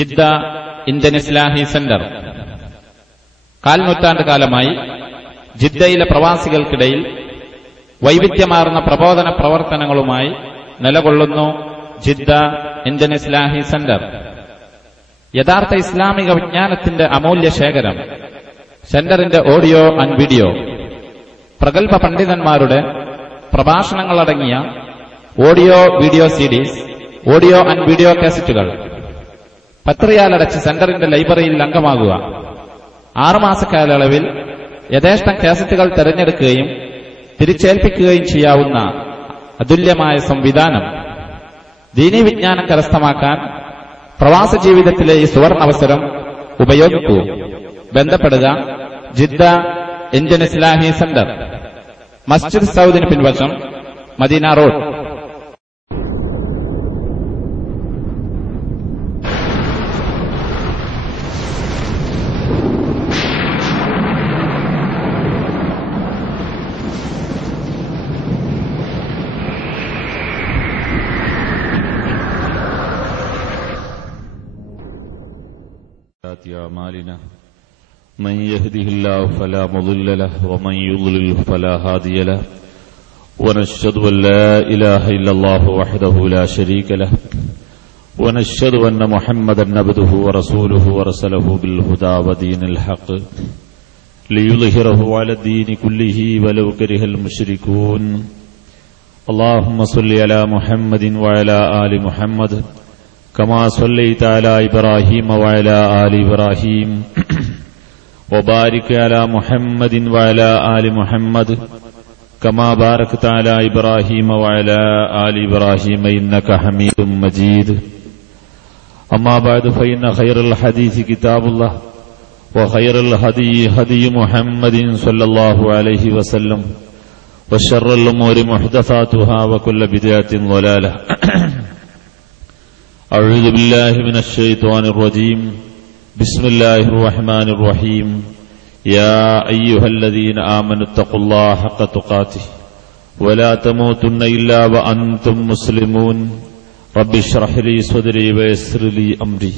Jeddah Indian ഇസ്ലാഹി centre കാൽനൂറ്റാണ്ട് കാലമായി ജിദ്ദയിലെ പ്രവാസികൾക്കിടയിൽ വൈവിധ്യമാർന്ന പ്രബോധന പ്രവർത്തനങ്ങളുമായി നിലകൊള്ളുന്നു ജിദ്ദ ഇന്ത്യൻ ഇസ്ലാഹി സെന്റർ. യഥാർത്ഥ ഇസ്ലാമിക വിജ്ഞാനത്തിന്റെ അമൂല്യ ശേഖരം. സെന്ററിന്റെ ഓഡിയോ ആൻഡ് വീഡിയോ, പ്രഗത്ഭ പണ്ഡിതന്മാരുടെ പ്രഭാഷണങ്ങളടങ്ങിയ audio video series, audio and video കാസറ്റുകൾ. 10 റിയാലടച്ച് സെന്ററിന്റെ ലൈബ്രറിയിൽ അംഗമാകുക. 6 മാസ കാലയളവിൽ യഥേഷ്ടം കാസറ്റുകൾ തെരഞ്ഞെടുക്കുകയും തിരിച്ചേൽപ്പിക്കുകയും ചെയ്യാവുന്ന അതുല്യമായ സംവിധാനം. ദീനീ വിജ്ഞാനം കരസ്ഥമാക്കാൻ പ്രവാസ ജീവിതത്തിലെ ഈ സുവർണാവസരം ഉപയോഗിക്കൂ. ബന്ധപ്പെടുക ജിദ്ദ ഇന്ത്യൻ ഇസ്ലാഹി സെന്റർ, മസ്ജിദ് സൗദിന് പിൻവശം, മദീന റോഡ്. أعمالنا من يهده الله فلا مضل له ومن يضلل فلا هادي له ونشهد أن لا إله إلا الله وحده لا شريك له ونشهد أن محمدا عبده ورسوله ورسله بالهدى ودين الحق ليظهره على الدين كله ولو كره المشركون اللهم صل على محمد وعلى آل محمد كما صليت على إبراهيم وعلى آل إبراهيم وبارك على محمد وعلى آل محمد كما باركت على إبراهيم وعلى آل إبراهيم إنك حميد مجيد أما بعد فإن خير الحديث كتاب الله وخير الهدي هدي محمد صلى الله عليه وسلم وشر الأمور محدثاتها وكل بدعة ضلالة أعوذ بالله من الشيطان الرجيم بسم الله الرحمن الرحيم يا أيها الذين آمنوا اتقوا الله حق تقاته ولا تموتن إلا وأنتم مسلمون رب اشرح لي صدري ويسر لي أمري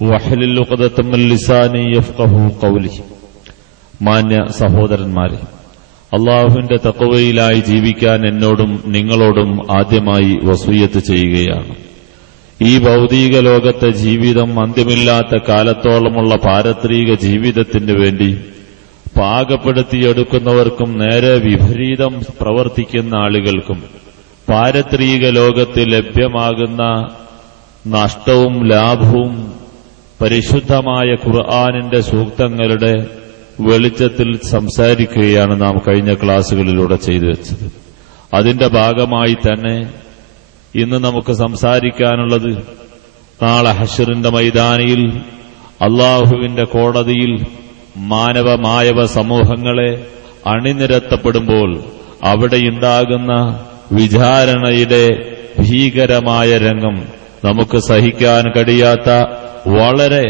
واحلل عقدة من لساني يفقهوا قولي. മാന്യ സഹോദരന്മാരെ, അല്ലാഹുവിന്റെ തഖ്വയിലായി ജീവിക്കാൻ എന്നോടും നിങ്ങളോടും ആദ്യമായി വസിയ്യത്ത് ചെയ്യുകയാണ്. ഈ ഭൗതിക ലോകത്തെ ജീവിതം അന്ത്യമില്ലാത്ത കാലത്തോളമുള്ള പാരത്രിക ജീവിതത്തിന് വേണ്ടി പാകപ്പെടുത്തിയെടുക്കുന്നവർക്കും നേരെ വിപരീതം പ്രവർത്തിക്കുന്ന ആളുകൾക്കും പാരത്രിക ലോകത്ത് ലഭ്യമാകുന്ന നഷ്ടവും ലാഭവും പരിശുദ്ധമായ ഖുർആനിന്റെ സൂക്തങ്ങളുടെ വെളിച്ചത്തിൽ സംസാരിക്കുകയാണ് നാം കഴിഞ്ഞ ക്ലാസുകളിലൂടെ ചെയ്തു വെച്ചത്. അതിന്റെ ഭാഗമായി തന്നെ ഇന്ന് നമുക്ക് സംസാരിക്കാനുള്ളത്, നാളെ ഹശ്റിന്റെ മൈതാനിയിൽ അല്ലാഹുവിന്റെ കോടതിയിൽ മാനവ സമൂഹങ്ങളെ അണിനിരത്തപ്പെടുമ്പോൾ അവിടെയുണ്ടാകുന്ന വിചാരണയുടെ ഭീകരമായ രംഗം നമുക്ക് സഹിക്കാൻ കഴിയാത്ത വളരെ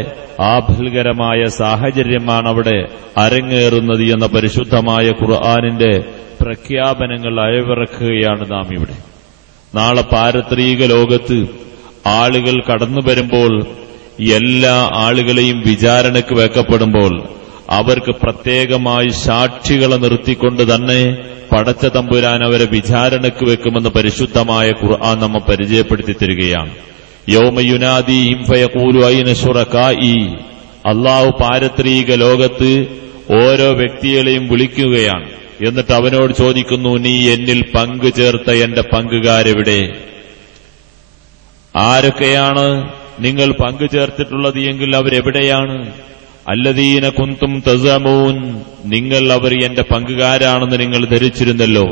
ആഭൽകരമായ സാഹചര്യമാണ് അവിടെ അരങ്ങേറുന്നത് എന്ന പരിശുദ്ധമായ ഖുർആനിന്റെ പ്രഖ്യാപനങ്ങൾ അയവിറക്കുകയാണ് നാം ഇവിടെ. നാളെ പാരത്രിക ലോകത്ത് ആളുകൾ കടന്നു വരുമ്പോൾ, എല്ലാ ആളുകളെയും വിചാരണയ്ക്ക് വെക്കപ്പെടുമ്പോൾ അവർക്ക് പ്രത്യേകമായി സാക്ഷികളെ നിർത്തിക്കൊണ്ട് തന്നെ പടച്ച തമ്പുരാൻ അവരെ വിചാരണയ്ക്ക് വെക്കുമെന്ന് പരിശുദ്ധമായ ഖുർആൻ നമ്മെ പരിചയപ്പെടുത്തി തരികയാണ്. യൗമ യുനാദീഹിം ഫയഖൂലു അയ്ന ശുറകാഇ. അല്ലാഹു പാരത്രിക ലോകത്ത് ഓരോ വ്യക്തികളെയും വിളിക്കുകയാണ്. എന്നിട്ട് അവനോട് ചോദിക്കുന്നു, നീ എന്നിൽ പങ്കു ചേർത്ത എന്റെ പങ്കുകാരെവിടെ? ആരൊക്കെയാണ് നിങ്ങൾ പങ്കു ചേർത്തിട്ടുള്ളത് എങ്കിൽ അവരെവിടെയാണ്? അല്ലദീന കുന്തും തസമൂൻ. നിങ്ങൾ അവർ എന്റെ പങ്കുകാരാണെന്ന് നിങ്ങൾ ധരിച്ചിരുന്നല്ലോ,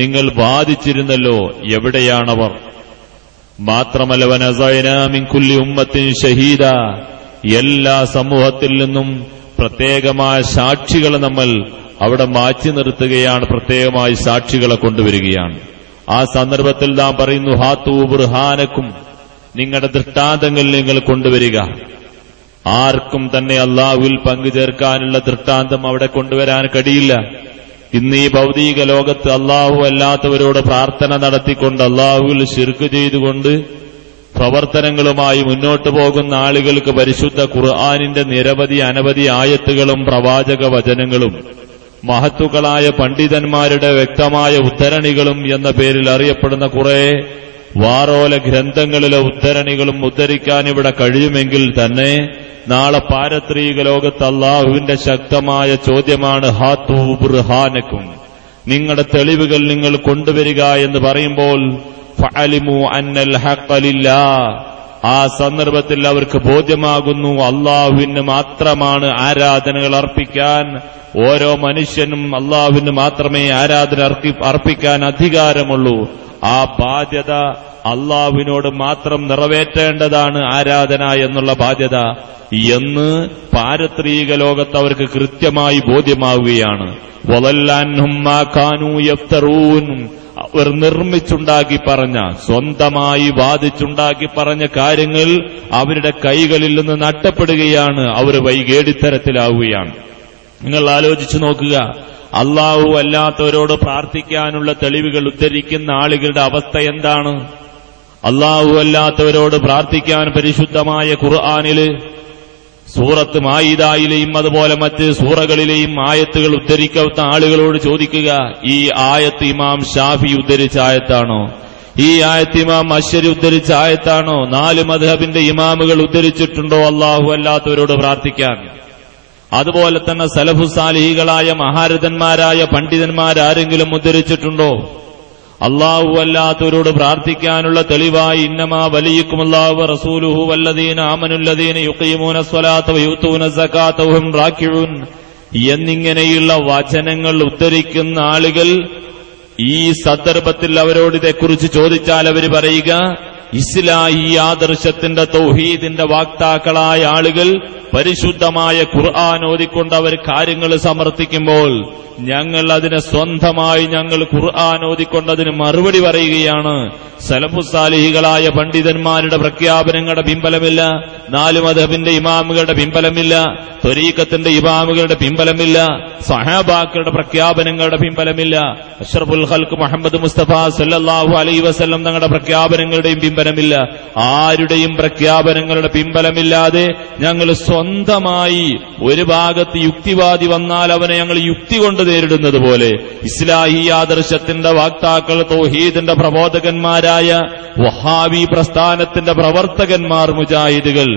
നിങ്ങൾ വാദിച്ചിരുന്നല്ലോ. എവിടെയാണവർ? മാത്രമല്ല വനസഅനാ മിൻ കുല്ലി ഉമ്മത്തിൻ ഷഹീദ. എല്ലാ സമൂഹത്തിൽ നിന്നും പ്രത്യേകമായ സാക്ഷികളെ നമ്മൾ അവിടെ മാറ്റി നിർത്തുകയാണ്, പ്രത്യേകമായി സാക്ഷികളെ കൊണ്ടുവരികയാണ്. ആ സന്ദർഭത്തിൽ നാം പറയുന്നു, ഹാത്തു ബുർഹാനക്കും, നിങ്ങളുടെ ദൃഷ്ടാന്തങ്ങൾ നിങ്ങൾ കൊണ്ടുവരിക. ആർക്കും തന്നെ അല്ലാഹുവിൽ പങ്കുചേർക്കാനുള്ള ദൃഷ്ടാന്തം അവിടെ കൊണ്ടുവരാൻ കഴിയില്ല. ഇന്ന് ഈ ഭൗതിക ലോകത്ത് അല്ലാഹു അല്ലാത്തവരോട് പ്രാർത്ഥന നടത്തിക്കൊണ്ട്, അല്ലാഹുവിൽ ശിർക്ക് ചെയ്തുകൊണ്ട് പ്രവർത്തനങ്ങളുമായി മുന്നോട്ടു പോകുന്ന ആളുകൾക്ക് പരിശുദ്ധ ഖുർആനിന്റെ നിരവധി അനവധി ആയത്തുകളും പ്രവാചക വചനങ്ങളും മഹത്തുക്കളായ പണ്ഡിതന്മാരുടെ വ്യക്തമായ ഉദ്ധരണികളും എന്ന പേരിൽ അറിയപ്പെടുന്ന കുറെ വാറോല ഗ്രന്ഥങ്ങളിലെ ഉദ്ധരണികളും ഉദ്ധരിക്കാൻ ഇവിടെ കഴിയുമെങ്കിൽ തന്നെ നാളെ പാരത്രീക ലോകത്ത് അല്ലാഹുവിന്റെ ശക്തമായ ചോദ്യമാണ് ഹാത്തു ബുർഹാനക്കും, നിങ്ങളുടെ തെളിവുകൾ നിങ്ങൾ കൊണ്ടുവരിക എന്ന് പറയുമ്പോൾ ഫഅലിമു അന്നൽ ഹഖ്ഖ ലില്ലാഹ്, ആ സന്ദർഭത്തിൽ അവർക്ക് ബോധ്യമാകുന്നു അല്ലാഹുവിന് മാത്രമാണ് ആരാധനകൾ അർപ്പിക്കാൻ, ഓരോ മനുഷ്യനും അല്ലാഹുവിന് മാത്രമേ ആരാധന അർപ്പിക്കാൻ അധികാരമുള്ളൂ, ആ ബാധ്യത അല്ലാഹുവിനോട് മാത്രം നിറവേറ്റേണ്ടതാണ് ആരാധന എന്നുള്ള ബാധ്യത എന്ന് പാരത്രീക ലോകത്ത് അവർക്ക് കൃത്യമായി ബോധ്യമാവുകയാണ്. വളല്ലൻഹും മാ കാനൂ യഫ്തറൂൻ, അവർ നിർമ്മിച്ചുണ്ടാക്കി പറഞ്ഞ, സ്വന്തമായി വാദിച്ചുണ്ടാക്കി പറഞ്ഞ കാര്യങ്ങൾ അവരുടെ കൈകളിൽ നിന്ന് നഷ്ടപ്പെടുകയാണ്, അവർ വൈകേടിത്തരത്തിലാവുകയാണ്. നിങ്ങൾ ആലോചിച്ചു നോക്കുക, അല്ലാഹു അല്ലാത്തവരോട് പ്രാർത്ഥിക്കാനുള്ള തെളിവുകൾ ഉദ്ധരിക്കുന്ന ആളുകളുടെ അവസ്ഥ എന്താണ്? അല്ലാഹു അല്ലാത്തവരോട് പ്രാർത്ഥിക്കാൻ പരിശുദ്ധമായ ഖുർആനില് സൂറത്ത് മാഇദയിലെയും അതുപോലെ മറ്റ് സൂറകളിലെയും ആയത്തുകൾ ഉദ്ധരിക്കാത്ത ആളുകളോട് ചോദിക്കുക, ഈ ആയത്ത് ഇമാം ഷാഫി ഉദ്ധരിച്ച ആയത്താണോ? ഈ ആയത്ത് ഇമാം അശ്ശരി ഉദ്ധരിച്ച ആയത്താണോ? 4 മദ്ഹബിന്റെ ഇമാമുകൾ ഉദ്ധരിച്ചിട്ടുണ്ടോ അല്ലാഹു അല്ലാത്തവരോട് പ്രാർത്ഥിക്കാൻ? അതുപോലെ തന്നെ സലഫു സാലിഹികളായ മഹാരഥന്മാരായ പണ്ഡിതന്മാരാരെങ്കിലും ഉദ്ധരിച്ചിട്ടുണ്ടോ? അല്ലാഹു അല്ലാത്തവരോട് പ്രാർത്ഥിക്കാനുള്ള തെളിവായി ഇന്നമാ വലിയക്കുമുല്ലാഹു റസൂലുഹു വല്ലദീന ആമനുല്ലദീന യുഖീമൂന സ്വലാത്ത വയൂതൂന സകാത്ത വഹും റാക്കിഊൻ എന്നിങ്ങനെയുള്ള വചനങ്ങൾ ഉദ്ധരിക്കുന്ന ആളുകൾ ഈ സന്ദർഭത്തിൽ അവരോട് ഇതേക്കുറിച്ച് ചോദിച്ചാൽ അവർ പറയുക, ഇസ്ലാഹി ആദർശത്തിന്റെ തൗഹീദിന്റെ വാക്താക്കളായ ആളുകൾ പരിശുദ്ധമായ ഖുർആൻ ഓതിക്കൊണ്ട് അവർ കാര്യങ്ങൾ സമർത്ഥിക്കുമ്പോൾ ഞങ്ങൾ അതിനെ സ്വന്തമായി ഞങ്ങൾ ഖുർആൻ ഓതിക്കൊണ്ട് അതിന് മറുപടി പറയുകയാണ്. സലഫു സാലിഹികളായ പണ്ഡിതന്മാരുടെ പ്രഖ്യാപനങ്ങളുടെ പിൻബലമില്ല, 4 മദ്ഹബിന്റെ ഇമാമുകളുടെ പിൻബലമില്ല, ത്വരീഖത്തിന്റെ ഇമാമുകളുടെ പിൻബലമില്ല, സഹാബാക്കളുടെ പ്രഖ്യാപനങ്ങളുടെ പിൻബലമില്ല, അഷ്റഫുൽ ഖൽഖ് മുഹമ്മദ് മുസ്തഫ സല്ലല്ലാഹു അലൈഹി വസല്ലം തങ്ങളുടെ പ്രഖ്യാപനങ്ങളുടെയും പിൻബലമില്ല. ആരുടെയും പ്രഖ്യാപനങ്ങളുടെ പിൻബലമില്ലാതെ ഞങ്ങൾ സ്വന്തമായി ഒരു ഭാഗത്ത് യുക്തിവാദി വന്നാൽ അവനെ ഞങ്ങൾ യുക്തി കൊണ്ട് നേരിടുന്നത് പോലെ ഇസ്ലാഹി ആദർശത്തിന്റെ വാക്താക്കൾ, തൗഹീദിന്റെ പ്രബോധകന്മാരായ വഹാബി പ്രസ്ഥാനത്തിന്റെ പ്രവർത്തകന്മാർ, മുജാഹിദുകൾ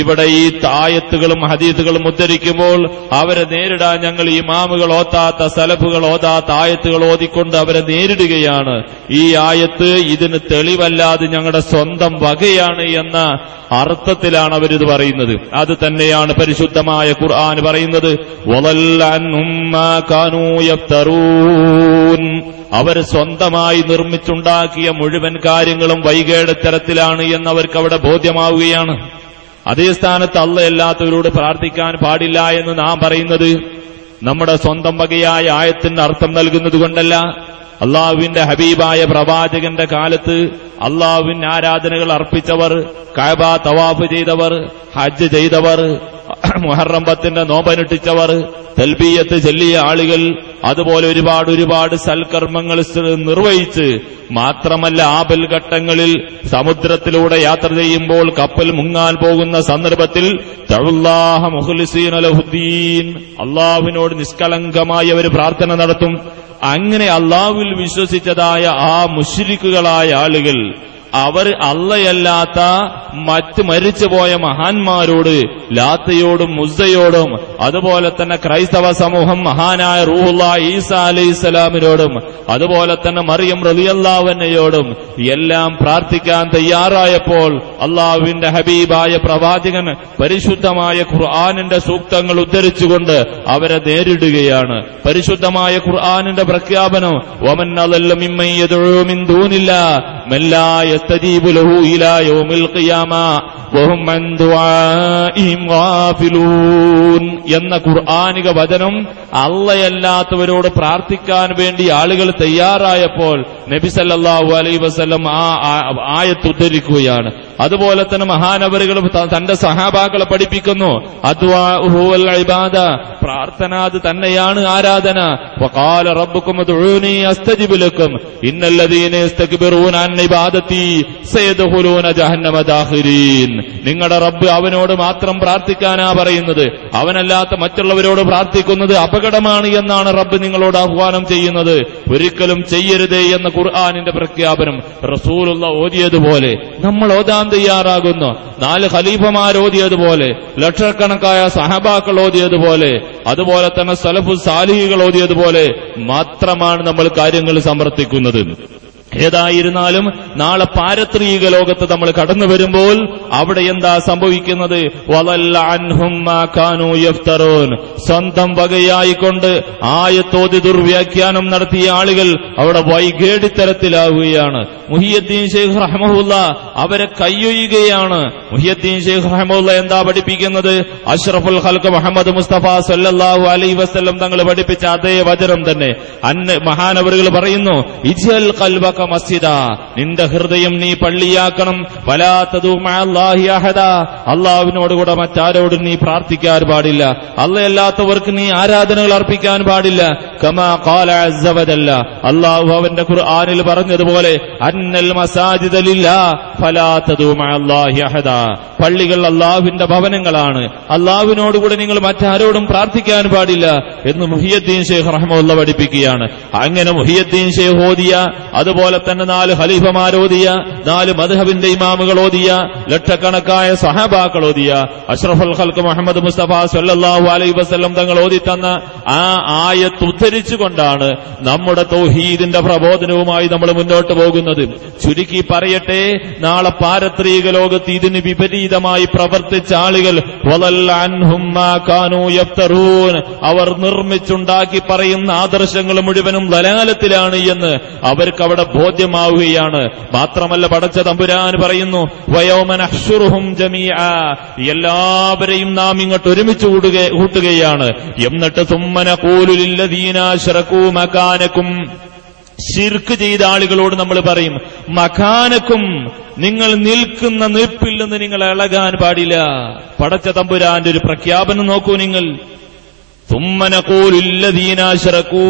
ഇവിടെ ഈ ആയത്തുകളും ഹദീസുകളും ഉദ്ധരിക്കുമ്പോൾ അവരെ നേരിടാൻ ഞങ്ങൾ ഇമാമുകൾ ഓതാത്ത, സലഫുകൾ ഓതാത്ത ആയത്തുകൾ ഓതിക്കൊണ്ട് അവരെ നേരിടുകയാണ്. ഈ ആയത്ത് ഇതിന് തെളിവല്ലാതെ ഞങ്ങളുടെ സ്വന്തം വകയാണ് എന്ന അർത്ഥത്തിലാണ് അവരിത് പറയുന്നത്. അത് തന്നെയാണ് പരിശുദ്ധമായ ഖുർആൻ പറയുന്നത്, വളല്ലൻഹും മാ കാനൂ യഫ്തറൂൻ, അവർ സ്വന്തമായി നിർമ്മിച്ചുണ്ടാക്കിയ മുഴുവൻ കാര്യങ്ങളും വൈകേടത്തരത്തിലാണ് എന്നവർക്ക് അവിടെ ബോധ്യമാവുകയാണ്. അതേ സ്ഥാനത്ത് അല്ലാത്തവരോട് പ്രാർത്ഥിക്കാൻ പാടില്ല എന്ന് നാം പറയുന്നത് നമ്മുടെ സ്വന്തം വകയായ ആയത്തിന് അർത്ഥം നൽകുന്നത് കൊണ്ടല്ല. അള്ളാഹുവിന്റെ ഹബീബായ പ്രവാചകന്റെ കാലത്ത് അള്ളാഹുവിന് ആരാധനകൾ അർപ്പിച്ചവർ, കഅബ തവാഫ് ചെയ്തവർ, ഹജ്ജ് ചെയ്തവർ, മുഹറം 10 നോമ്പനുഷ്ഠിച്ചവർ, തൽബിയത്ത് ചൊല്ലിയ ആളുകൾ, അതുപോലെ ഒരുപാട് സൽക്കർമ്മങ്ങൾ നിർവഹിച്ച്, മാത്രമല്ല ആപൽ ഘട്ടങ്ങളിൽ സമുദ്രത്തിലൂടെ യാത്ര ചെയ്യുമ്പോൾ കപ്പൽ മുങ്ങാൻ പോകുന്ന സന്ദർഭത്തിൽ തഅല്ലാഹ മുഖ്ലിസീന ലഹുദ്ദീൻ, അള്ളാഹുവിനോട് നിഷ്കളങ്കമായി അവർ പ്രാർത്ഥന നടത്തും. അങ്ങനെ അള്ളാഹുവിൽ വിശ്വസിച്ചതായ ആ മുശ്രിക്കുകളായ ആളുകൾ അവർ അള്ളയല്ലാത്ത മറ്റ് മരിച്ചുപോയ മഹാന്മാരോട്, ലാത്തയോടും മുസ്സയോടും അതുപോലെ തന്നെ ക്രൈസ്തവ സമൂഹം മഹാനായ റൂഹുല്ലാഹി ഈസാ അലൈഹിസ്സലാമിനോടും അതുപോലെ തന്നെ മറിയം റളിയല്ലാഹു അൻഹയോടും എല്ലാം പ്രാർത്ഥിക്കാൻ തയ്യാറായപ്പോൾ അള്ളാഹുവിന്റെ ഹബീബായ പ്രവാചകൻ പരിശുദ്ധമായ ഖുർആനിന്റെ സൂക്തങ്ങൾ ഉദ്ധരിച്ചുകൊണ്ട് അവരെ നേരിടുകയാണ്. പരിശുദ്ധമായ ഖുർആനിന്റെ പ്രഖ്യാപനം, വമൻ അളല്ല മിമ്മൻ യദ്ഉ മിൻ ദൂനില്ലാഹി മൻ ലാ യസ്തജീബു ലഹു ഇലാ യൗമിൽ ഖിയാമ വഹും അൻ ദുആഇഹിം ഗാഫിലൂൻ എന്ന ഖുർആനിക വചനം അള്ളയല്ലാത്തവരോട് പ്രാർത്ഥിക്കാൻ വേണ്ടി ആളുകൾ തയ്യാറായപ്പോൾ നബി സല്ലല്ലാഹു അലൈഹി വസല്ലം ആ ആയത്ത് ഉദ്ധരിക്കുകയാണ്. അതുപോലെ തന്നെ മഹാനവറുകൾ തന്റെ സഹാബാക്കളെ പഠിപ്പിക്കുന്നു, അദ്വാഉഹു വൽ ഇബാദ, പ്രാർത്ഥന അത് തന്നെയാണ് ആരാധന. വഖാല റബ്ബുക്കും ഉദ്ഊനി അസ്തജിബ് ലക്കും ഇന്നല്ലദീന യസ്തക്ബിറൂന അൻ ഇബാദതി സയദ്ഖുലൂന ജഹന്നമ ദാഖിരീൻ. നിങ്ങളുടെ റബ്ബ് അവനോട് മാത്രം പ്രാർത്ഥിക്കാനാ പറയുന്നത്, അവനല്ലാത്ത മറ്റുള്ളവരോട് പ്രാർത്ഥിക്കുന്നത് അപകടമാണ് എന്നാണ് റബ്ബ് നിങ്ങളോട് ആഹ്വാനം ചെയ്യുന്നത്. ഒരിക്കലും ചെയ്യരുതേ എന്ന ഖുർആനിന്റെ പ്രഖ്യാപനം റസൂലുള്ള ഓതിയതുപോലെ നമ്മൾ ഓതാൻ തയ്യാറാകുന്നു. 4 ഖലീഫമാർ ഓതിയതുപോലെ, ലക്ഷക്കണക്കായ സഹബാക്കൾ ഓതിയതുപോലെ, അതുപോലെ തന്നെ സലഫു സാലിഹികൾ ഓതിയതുപോലെ മാത്രമാണ് നമ്മൾ കാര്യങ്ങൾ സമർത്ഥിക്കുന്നത്. ഏതായിരുന്നാലും നാളെ പാരത്രിക ലോകത്ത് നമ്മൾ കടന്നു വരുമ്പോൾ അവിടെ എന്താ സംഭവിക്കുന്നത്? വലല്ല അൻഹും മാ കാനൂ യഫ്തറൂൻ. സ്വന്തം വകയായിക്കൊണ്ട് ആയത്തോതി ദുർവ്യാഖ്യാനം നടത്തിയ ആളുകൾ അവിടെ വൈകേടിത്തരത്തിലാവുകയാണ്. മുഹിയുദ്ദീൻ ശൈഖ് റഹ്മഹുല്ല അവരെ കയ്യൊയ്യുകയാണ്. മുഹിയുദ്ദീൻ ശൈഖ് റഹ്മഹുല്ല എന്താ പഠിപ്പിക്കുന്നത്? അഷ്റഫുൽ ഖൽഖ് മുഹമ്മദ് മുസ്തഫ സല്ലല്ലാഹു അലൈഹി വസല്ലം തങ്ങൾ പഠിപ്പിച്ച അതേ വചനം തന്നെ മഹാനവറുകൾ പറയുന്നു, ഇജ്അൽ ഖൽബക മസ്ജിദ, നിന്റെ ഹൃദയം നീ പള്ളിയാക്കണം. വലാ തദൂ മഅല്ലാഹി അഹദ, അല്ലാഹുവിനോട് കൂടെ മറ്റാരോടും നീ പ്രാർത്ഥിക്കാൻ പാടില്ല. അല്ലാത്തവർക്ക് നീ ആരാധനകൾ അർപ്പിക്കാൻ പാടില്ല. കമാ ഖാല അസ്സ വജല്ല, അല്ലാഹു അവന്റെ ഖുർആനിൽ പറഞ്ഞതുപോലെ അന്നൽ മസാജിദ ലില്ലാഹ് ഫലാ തദൂ മഅല്ലാഹി അഹദ, പള്ളികൾ അല്ലാഹുവിന്റെ ഭവനങ്ങളാണ്, അല്ലാഹുവിനോട് കൂടെ നിങ്ങൾ മറ്റാരോടും പ്രാർത്ഥിക്കാൻ പാടില്ല എന്ന് മുഹിയുദ്ദീൻ ശൈഖ് റഹ്മത്തുള്ളാഹി പഠിപ്പിക്കുകയാണ്. അങ്ങനെ മുഹിയുദ്ദീൻ ശൈഖ് ഓതിയ, അതുപോലെ തന്നെ 4 ഖലീഫമാർ ഓതിയ, 4 മദ്ഹബിന്റെ ഇമാമുകൾ ഓതിയ, ലക്ഷക്കണക്കായ സഹാബാക്കൾ ഓതിയ, അഷ്റഫുൽ ഖൽഖ് മുഹമ്മദ് മുസ്തഫ സല്ലല്ലാഹു അലൈഹി വസല്ലം തങ്ങൾ ഓതി തന്ന ആ ആയത്ത് ഉദ്ധരിച്ചുകൊണ്ടാണ് നമ്മുടെ തൗഹീദിന്റെ പ്രബോധനവുമായി നമ്മൾ മുന്നോട്ട് പോകുന്നത്. ചുരുക്കി പറയട്ടെ, നാളെ പാരത്രിക ലോകത്ത് ഇതിന് വിപരീതമായി പ്രവർത്തിച്ച ആളുകൾ വലല്ല അൻഹും മാ കാനൂ യഫ്തറൂൻ, അവർ നിർമ്മിച്ചുണ്ടാക്കി പറയുന്ന ആദർശങ്ങൾ മുഴുവനും ദലാലത്തിലാണ് എന്ന് അവർക്ക് അവിടെ ബോധ്യമാവുകയാണ്. മാത്രമല്ല പടച്ച തമ്പുരാൻ പറയുന്നു, വയൗമ നഹ്ശുറുഹും ജമീഅ, എല്ലാവരെയും നാം ഇങ്ങോട്ട് ഒരുമിച്ച് കൂട്ടുകയാണ്. എന്നിട്ട് സുമ്മ നഖൂലു ലില്ലദീന അശ്റകൂ മകാനകും, ശിർക്ക് ചെയ്ത ആളുകളോട് നമ്മൾ പറയും, മകാനക്കും, നിങ്ങൾ നിൽക്കുന്ന നിൽപ്പിൽ നിന്ന് നിങ്ങൾ ഇളകാൻ പാടില്ല. പടച്ച തമ്പുരാന്റെ ഒരു പ്രഖ്യാപനം നോക്കൂ നിങ്ങൾ. സുമ്മ നഖൂലു ലില്ലദീന അശ്റകൂ,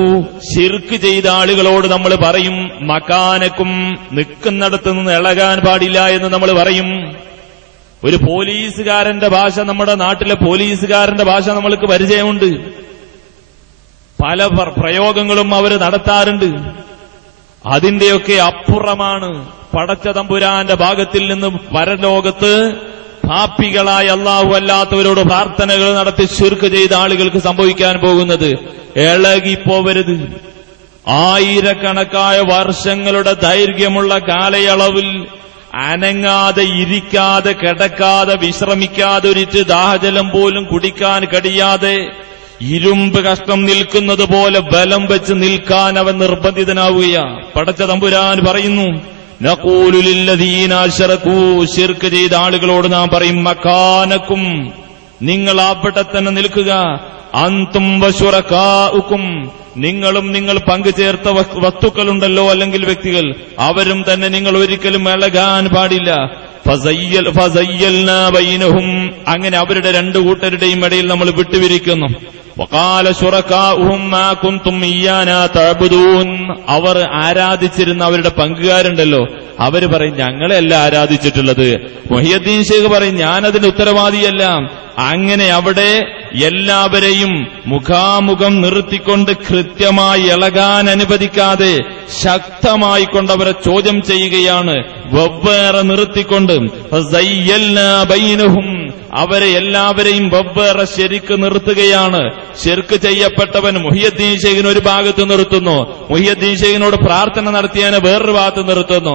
ശിർക്ക് ചെയ്ത ആളുകളോട് നമ്മൾ പറയും, മകാനക്കും, നിൽക്കുന്നിടത്ത് നിന്ന് ഇളകാൻ പാടില്ല എന്ന് നമ്മൾ പറയും. ഒരു പോലീസുകാരന്റെ ഭാഷ, നമ്മുടെ നാട്ടിലെ പോലീസുകാരന്റെ ഭാഷ നമ്മൾക്ക് പരിചയമുണ്ട്. പല പ്രയോഗങ്ങളും അവർ നടത്താറുണ്ട്. അതിന്റെയൊക്കെ അപ്പുറമാണ് പടച്ച തമ്പുരാന്റെ ഭാഗത്തിൽ നിന്ന് പരലോകത്ത് പാപികളായ അല്ലാഹു അല്ലാത്തവരോട് പ്രാർത്ഥനകൾ നടത്തി ശിർക്ക് ചെയ്ത ആളുകൾക്ക് സംഭവിക്കാൻ പോകുന്നത്. ഇളകിപ്പോവരുത്. ആയിരക്കണക്കായ വർഷങ്ങളുടെ ദൈർഘ്യമുള്ള കാലയളവിൽ അനങ്ങാതെ, ഇരിക്കാതെ, കിടക്കാതെ, വിശ്രമിക്കാതെ, ഒരിച്ച് ദാഹജലം പോലും കുടിക്കാൻ കഴിയാതെ ഇരുമ്പ് കഷ്ണം നിൽക്കുന്നത് പോലെ ബലം വെച്ച് നിൽക്കാൻ അവൻ നിർബന്ധിതനാവുകയാണ്. പടച്ച തമ്പുരാൻ പറയുന്നു, നഖൂലു ലില്ലദീന അശ്റകൂ, ശിർക്ക് ചെയ്ത ആളുകളോട് നാം പറയും, മകാനക്കും, നിങ്ങൾ അവിടെ തന്നെ നിൽക്കുക. അന്തും വശുറകാഉക്കും, നിങ്ങളും നിങ്ങൾ പങ്കുചേർത്ത വസ്തുക്കളുണ്ടല്ലോ, അല്ലെങ്കിൽ വ്യക്തികൾ, അവരും തന്നെ നിങ്ങൾ ഒരിക്കലും ഇളകാൻ പാടില്ല. ഫസയ്യൽനാ ബൈനഹും, അങ്ങനെ അവരുടെ 2 കൂട്ടരുടെയും ഇടയിൽ നമ്മൾ വിട്ടുപിരിക്കുന്നു. വഖാല ശുറകാഉഹും മാ കുൻതും ഇയ്യാനാ തഅബുദൂൻ, അവർ ആരാധിച്ചിരുന്ന അവരുടെ പങ്കുകാരുണ്ടല്ലോ, അവര് പറയും, ഞങ്ങളെയല്ല ആരാധിച്ചിട്ടുള്ളത്. മുഹിയുദ്ദീൻ ശൈഖ് പറയും, ഞാനതിന് ഉത്തരവാദിയല്ല. അങ്ങനെ അവിടെ എല്ലാവരെയും മുഖാമുഖം നിർത്തിക്കൊണ്ട് കൃത്യമായി ഇളകാൻ അനുവദിക്കാതെ ശക്തമായി കൊണ്ടവരെ ചോദ്യം ചെയ്യുകയാണ്, വെവ്വേറെ നിർത്തിക്കൊണ്ട്. ബൈനഹും, അവരെ എല്ലാവരെയും വെവ്വേറെ ശരിക്ക് നിർത്തുകയാണ്. ശിർക്ക് ചെയ്യപ്പെട്ടവൻ മുഹിയുദ്ദീൻ ശൈഖിനെ ഒരു ഭാഗത്ത് നിർത്തുന്നു, മുഹിയുദ്ദീൻ ശൈഖിനോട് പ്രാർത്ഥന നടത്തിയതിനെ വേറൊരു ഭാഗത്ത് നിർത്തുന്നു.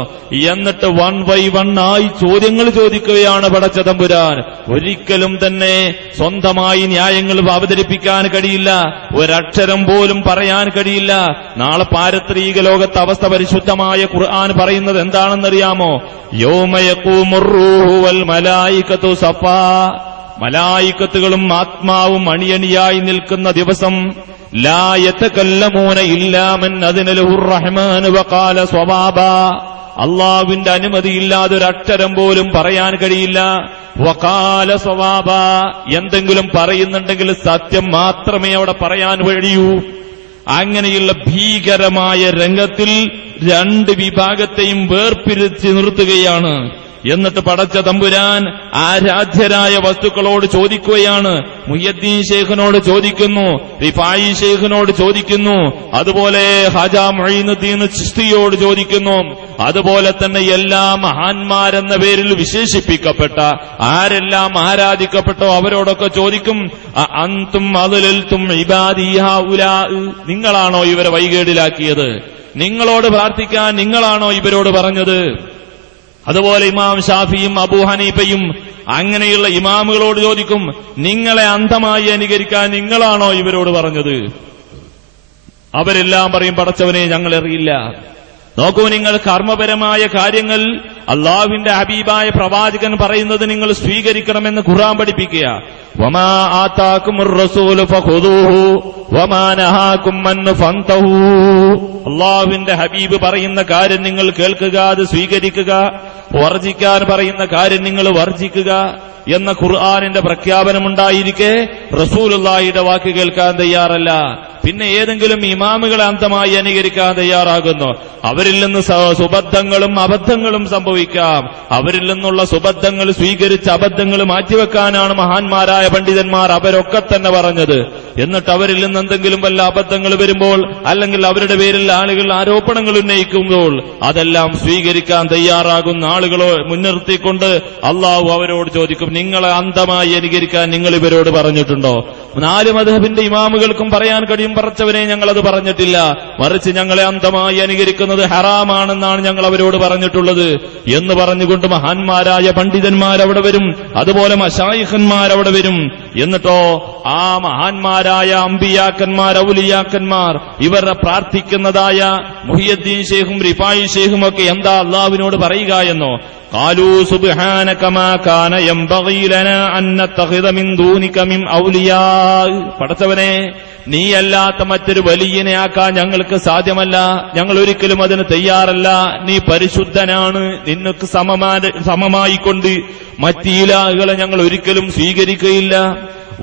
എന്നിട്ട് 1 by 1 ആയി ചോദ്യങ്ങൾ ചോദിക്കുകയാണ് പടച്ച തമ്പുരാൻ. ഒരിക്കലും തന്നെ സ്വന്തമായി ന്യായങ്ങൾ അവതരിപ്പിക്കാൻ കഴിയില്ല, ഒരക്ഷരം പോലും പറയാൻ കഴിയില്ല. നാളെ പാരത്രിക ലോകത്തെ അവസ്ഥ പരിശുദ്ധമായ ഖുർആൻ പറയുന്നത് എന്താണെന്നറിയാമോ? യൗമ യഖൂമുർ റൂഹു വൽ മലായികതു സഫാ, മലായികത്തുകളും ആത്മാവും അണിയണിയായി നിൽക്കുന്ന ദിവസം. ലാ യതകല്ലമൂന ഇല്ലാ മൻ അദ്ന ലഹുർ റഹ്മാനു വഖാല സ്വവാബാ, അള്ളാഹുവിന്റെ അനുമതിയില്ലാതെ ഒരക്ഷരം പോലും പറയാൻ കഴിയില്ല. വഖാല സവാബ, എന്തെങ്കിലും പറയുന്നുണ്ടെങ്കിൽ സത്യം മാത്രമേ അവിടെ പറയാൻ കഴിയൂ. അങ്ങനെയുള്ള ഭീകരമായ രംഗത്തിൽ രണ്ട് വിഭാഗത്തെയും വേർപിരിച്ച് നിർത്തുകയാണ്. എന്നിട്ട് പടച്ച തമ്പുരാൻ ആരാധ്യരായ വസ്തുക്കളോട് ചോദിക്കുകയാണ്. മുഹ്യദ്ദീൻ ശൈഖിനോട് ചോദിക്കുന്നു, റിഫായി ശൈഖിനോട് ചോദിക്കുന്നു, അതുപോലെ ഹാജാ മുഈനുദ്ദീൻ ചിശ്തിയോട് ചോദിക്കുന്നു. അതുപോലെ തന്നെ എല്ലാ മഹാന്മാരെന്ന പേരിൽ വിശേഷിപ്പിക്കപ്പെട്ട ആരെല്ലാം ആരാധിക്കപ്പെട്ടോ അവരോടൊക്കെ ചോദിക്കും, അൻതും അദ്ലൽതും ഇബാദി ഹൗലാ, നിങ്ങളാണോ ഇവരെ വഴികേടിലാക്കിയത്? നിങ്ങളോട് പ്രാർത്ഥിക്കാൻ നിങ്ങളാണോ ഇവരോട് പറഞ്ഞത്? അതുപോലെ ഇമാം ഷാഫിയും അബൂ ഹനീഫയും അങ്ങനെയുള്ള ഇമാമുകളോട് ചോദിക്കും, നിങ്ങളെ അന്ധമായി അനുകരിക്കാൻ നിങ്ങളാണോ ഇവരോട് പറഞ്ഞത്? അവരെല്ലാം പറയും, പടച്ചവനെ ഞങ്ങളറിയില്ല. നോക്കൂ, നിങ്ങൾ കർമ്മപരമായ കാര്യങ്ങൾ അള്ളാഹുവിന്റെ ഹബീബായ പ്രവാചകൻ പറയുന്നത് നിങ്ങൾ സ്വീകരിക്കണമെന്ന് ഖുർആൻ പഠിപ്പിക്കുക. വമാ ആതാകുമുർ റസൂലു ഫഖുദൂഹു വമാ നഹാകും അൻഹു ഫന്തഹൂ. അള്ളാഹുവിന്റെ ഹബീബ് പറയുന്ന കാര്യം നിങ്ങൾ കേൾക്കുക, അത് സ്വീകരിക്കുക. വർജിക്കാൻ പറയുന്ന കാര്യം നിങ്ങൾ വർജിക്കുക എന്ന ഖുർആനിന്റെ പ്രഖ്യാപനമുണ്ടായിരിക്കെ റസൂലുള്ളാഹിയുടെ വാക്ക് കേൾക്കാൻ തയ്യാറല്ല. പിന്നെ ഏതെങ്കിലും ഇമാമുകളെ അന്ധമായി അനുകരിക്കാൻ തയ്യാറാകുന്നു. അവരിൽ നിന്ന് സുബദ്ധങ്ങളും അബദ്ധങ്ങളും സംഭവിക്കാം. അവരിൽ നിന്നുള്ള സുബദ്ധങ്ങൾ സ്വീകരിച്ച് അബദ്ധങ്ങൾ മാറ്റിവെക്കാനാണ് മഹാന്മാരായ പണ്ഡിതന്മാർ അവരൊക്കെ തന്നെ പറഞ്ഞത്. എന്നിട്ട് അവരിൽ നിന്ന് എന്തെങ്കിലും വല്ല അബദ്ധങ്ങൾ വരുമ്പോൾ, അല്ലെങ്കിൽ അവരുടെ പേരിൽ ആളുകൾ ആരോപണങ്ങൾ ഉന്നയിക്കുമ്പോൾ അതെല്ലാം സ്വീകരിക്കാൻ തയ്യാറാകുന്ന ആളുകളോ മുൻനിർത്തിക്കൊണ്ട് അള്ളാഹു അവരോട് ചോദിക്കും, നിങ്ങളെ അന്ധമായി അനുകരിക്കാൻ നിങ്ങൾ ഇവരോട് പറഞ്ഞിട്ടുണ്ടോ? 4 മദ്ഹബിന്റെ ഇമാമുകൾക്കും പറയാൻ കഴിയും, പറച്ചവനെ ഞങ്ങളത് പറഞ്ഞിട്ടില്ല, മറിച്ച് ഞങ്ങളെ അന്ധമായി അനുകരിക്കുന്നത് ഹറാമാണെന്നാണ് ഞങ്ങൾ അവരോട് പറഞ്ഞിട്ടുള്ളത് എന്ന് പറഞ്ഞുകൊണ്ട് മഹാന്മാരായ പണ്ഡിതന്മാരവിടെ വരും. അതുപോലെ മശായിഖന്മാരവിടെ വരും. എന്നിട്ടോ ആ മഹാന്മാരായ അമ്പിയാക്കന്മാർ, ഔലിയാക്കന്മാർ, ഇവർ പ്രാർത്ഥിക്കുന്നതായ മുഹിയുദ്ദീൻ ശൈഖും റിഫായി ശൈഖും ഒക്കെ എന്താ അള്ളാഹുവിനോട് പറയുക എന്നോ? ഖാലൂ സുബ്ഹാനക മാ കാന യംബഗീ ലനാ അൻ നത്തഖിദ മിൻ ദൂനിക മിൻ ഔലിയാ. പടച്ചവനെ, നീയല്ലാത്ത മറ്റൊരു വലിയനെ ആക്കാൻ ഞങ്ങൾക്ക് സാധ്യമല്ല, ഞങ്ങൾ ഒരിക്കലും അതിന് തയ്യാറല്ല. നീ പരിശുദ്ധനാണ്, നിനക്ക് സമമായിക്കൊണ്ട് മറ്റ് ഇലാഹുകളെ ഞങ്ങൾ ഒരിക്കലും സ്വീകരിക്കുകയില്ല.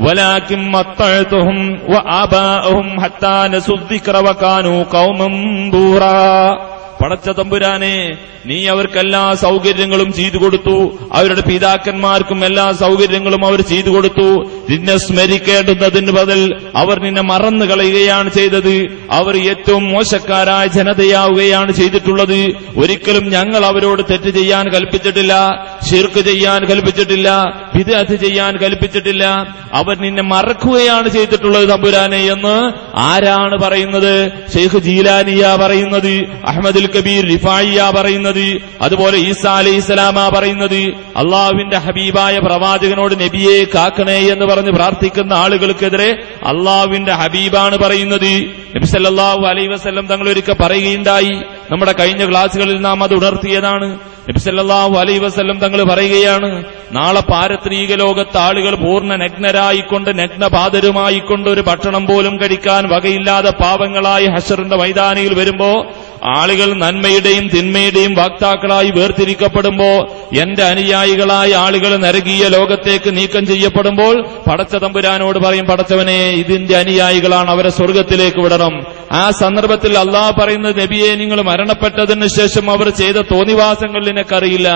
വലാകിൻ മത്തഅതുഹും വആബാഅഹും ഹത്താ നസു ദിക്ര വകാനൂ ഖൗമൻ ബൂറാ. പടച്ച തമ്പുരാനെ, നീ അവർക്കെല്ലാ സൗകര്യങ്ങളും ചെയ്തു കൊടുത്തു, അവരുടെ പിതാക്കന്മാർക്കും എല്ലാ സൗകര്യങ്ങളും അവർ ചെയ്തു കൊടുത്തു. നിന്നെ സ്മരിക്കേണ്ടുന്നതിന് ബദൽ അവർ നിന്നെ മറന്നു കളയുകയാണ് ചെയ്തത്. അവർ ഏറ്റവും മോശക്കാരായ ജനതയാവുകയാണ് ചെയ്തിട്ടുള്ളത്. ഒരിക്കലും ഞങ്ങൾ അവരോട് തെറ്റ് ചെയ്യാൻ കൽപ്പിച്ചിട്ടില്ല, ശിർക്ക് ചെയ്യാൻ കൽപ്പിച്ചിട്ടില്ല, ബിദ്അത്ത് ചെയ്യാൻ കൽപ്പിച്ചിട്ടില്ല. അവർ നിന്നെ മറക്കുകയാണ് ചെയ്തിട്ടുള്ളത് തമ്പുരാനെ എന്ന് ആരാണ് പറയുന്നത്? ഷെയ്ഖ് ജീലാനിയ പറയുന്നത്, അഹ്മദുൽ കബീർ റിഫായിയ പറയുന്നത്, അതുപോലെ ഈസാ അലൈഹിസ്സലാമാ പറയുന്നത്. അള്ളാഹുവിന്റെ ഹബീബായ പ്രവാചകനോട് നബിയെ കാക്കണേ എന്ന് പറഞ്ഞ് പ്രാർത്ഥിക്കുന്ന ആളുകൾക്കെതിരെ അള്ളാഹുവിന്റെ ഹബീബാണ് പറയുന്നത്. നബി സല്ലല്ലാഹു അലൈഹി വസല്ലം തങ്ങൾ ഒരിക്കൽ പറയുകയുണ്ടായി. നമ്മുടെ കഴിഞ്ഞ ക്ലാസുകളിൽ നാം അത് ഉണർത്തിയതാണ്. നബി സല്ലല്ലാഹു അലൈഹി വസല്ലം തങ്ങൾ പറയുകയാണ്, നാളെ പാരത്രീക ലോകത്ത് ആളുകൾ പൂർണ്ണ നഗ്നരായിക്കൊണ്ട്, നഗ്നപാതരുമായിക്കൊണ്ട്, ഒരു ഭക്ഷണം പോലും കഴിക്കാൻ വകയില്ലാതെ പാവങ്ങളായി ഹശറിന്റെ മൈതാനിയിൽ വരുമ്പോ ആളുകൾ നന്മയുടെയും തിന്മയുടെയും വാക്താക്കളായി വേർതിരിക്കപ്പെടുമ്പോ, എന്റെ അനുയായികളായ ആളുകൾ നരകീയ ലോകത്തേക്ക് നീക്കം ചെയ്യപ്പെടുമ്പോൾ പടച്ച തമ്പുരാനോട് പറയും, പടച്ചവനെ, ഇതിന്റെ അനുയായികളാണ്, അവരെ സ്വർഗത്തിലേക്ക് വിടണം. ആ സന്ദർഭത്തിൽ അള്ളാഹ് പറയുന്നത്, നബിയെ, നിങ്ങൾ മരണപ്പെട്ടതിന് ശേഷം അവർ ചെയ്ത തോന്നിവാസങ്ങൾ നിനക്കറിയില്ല.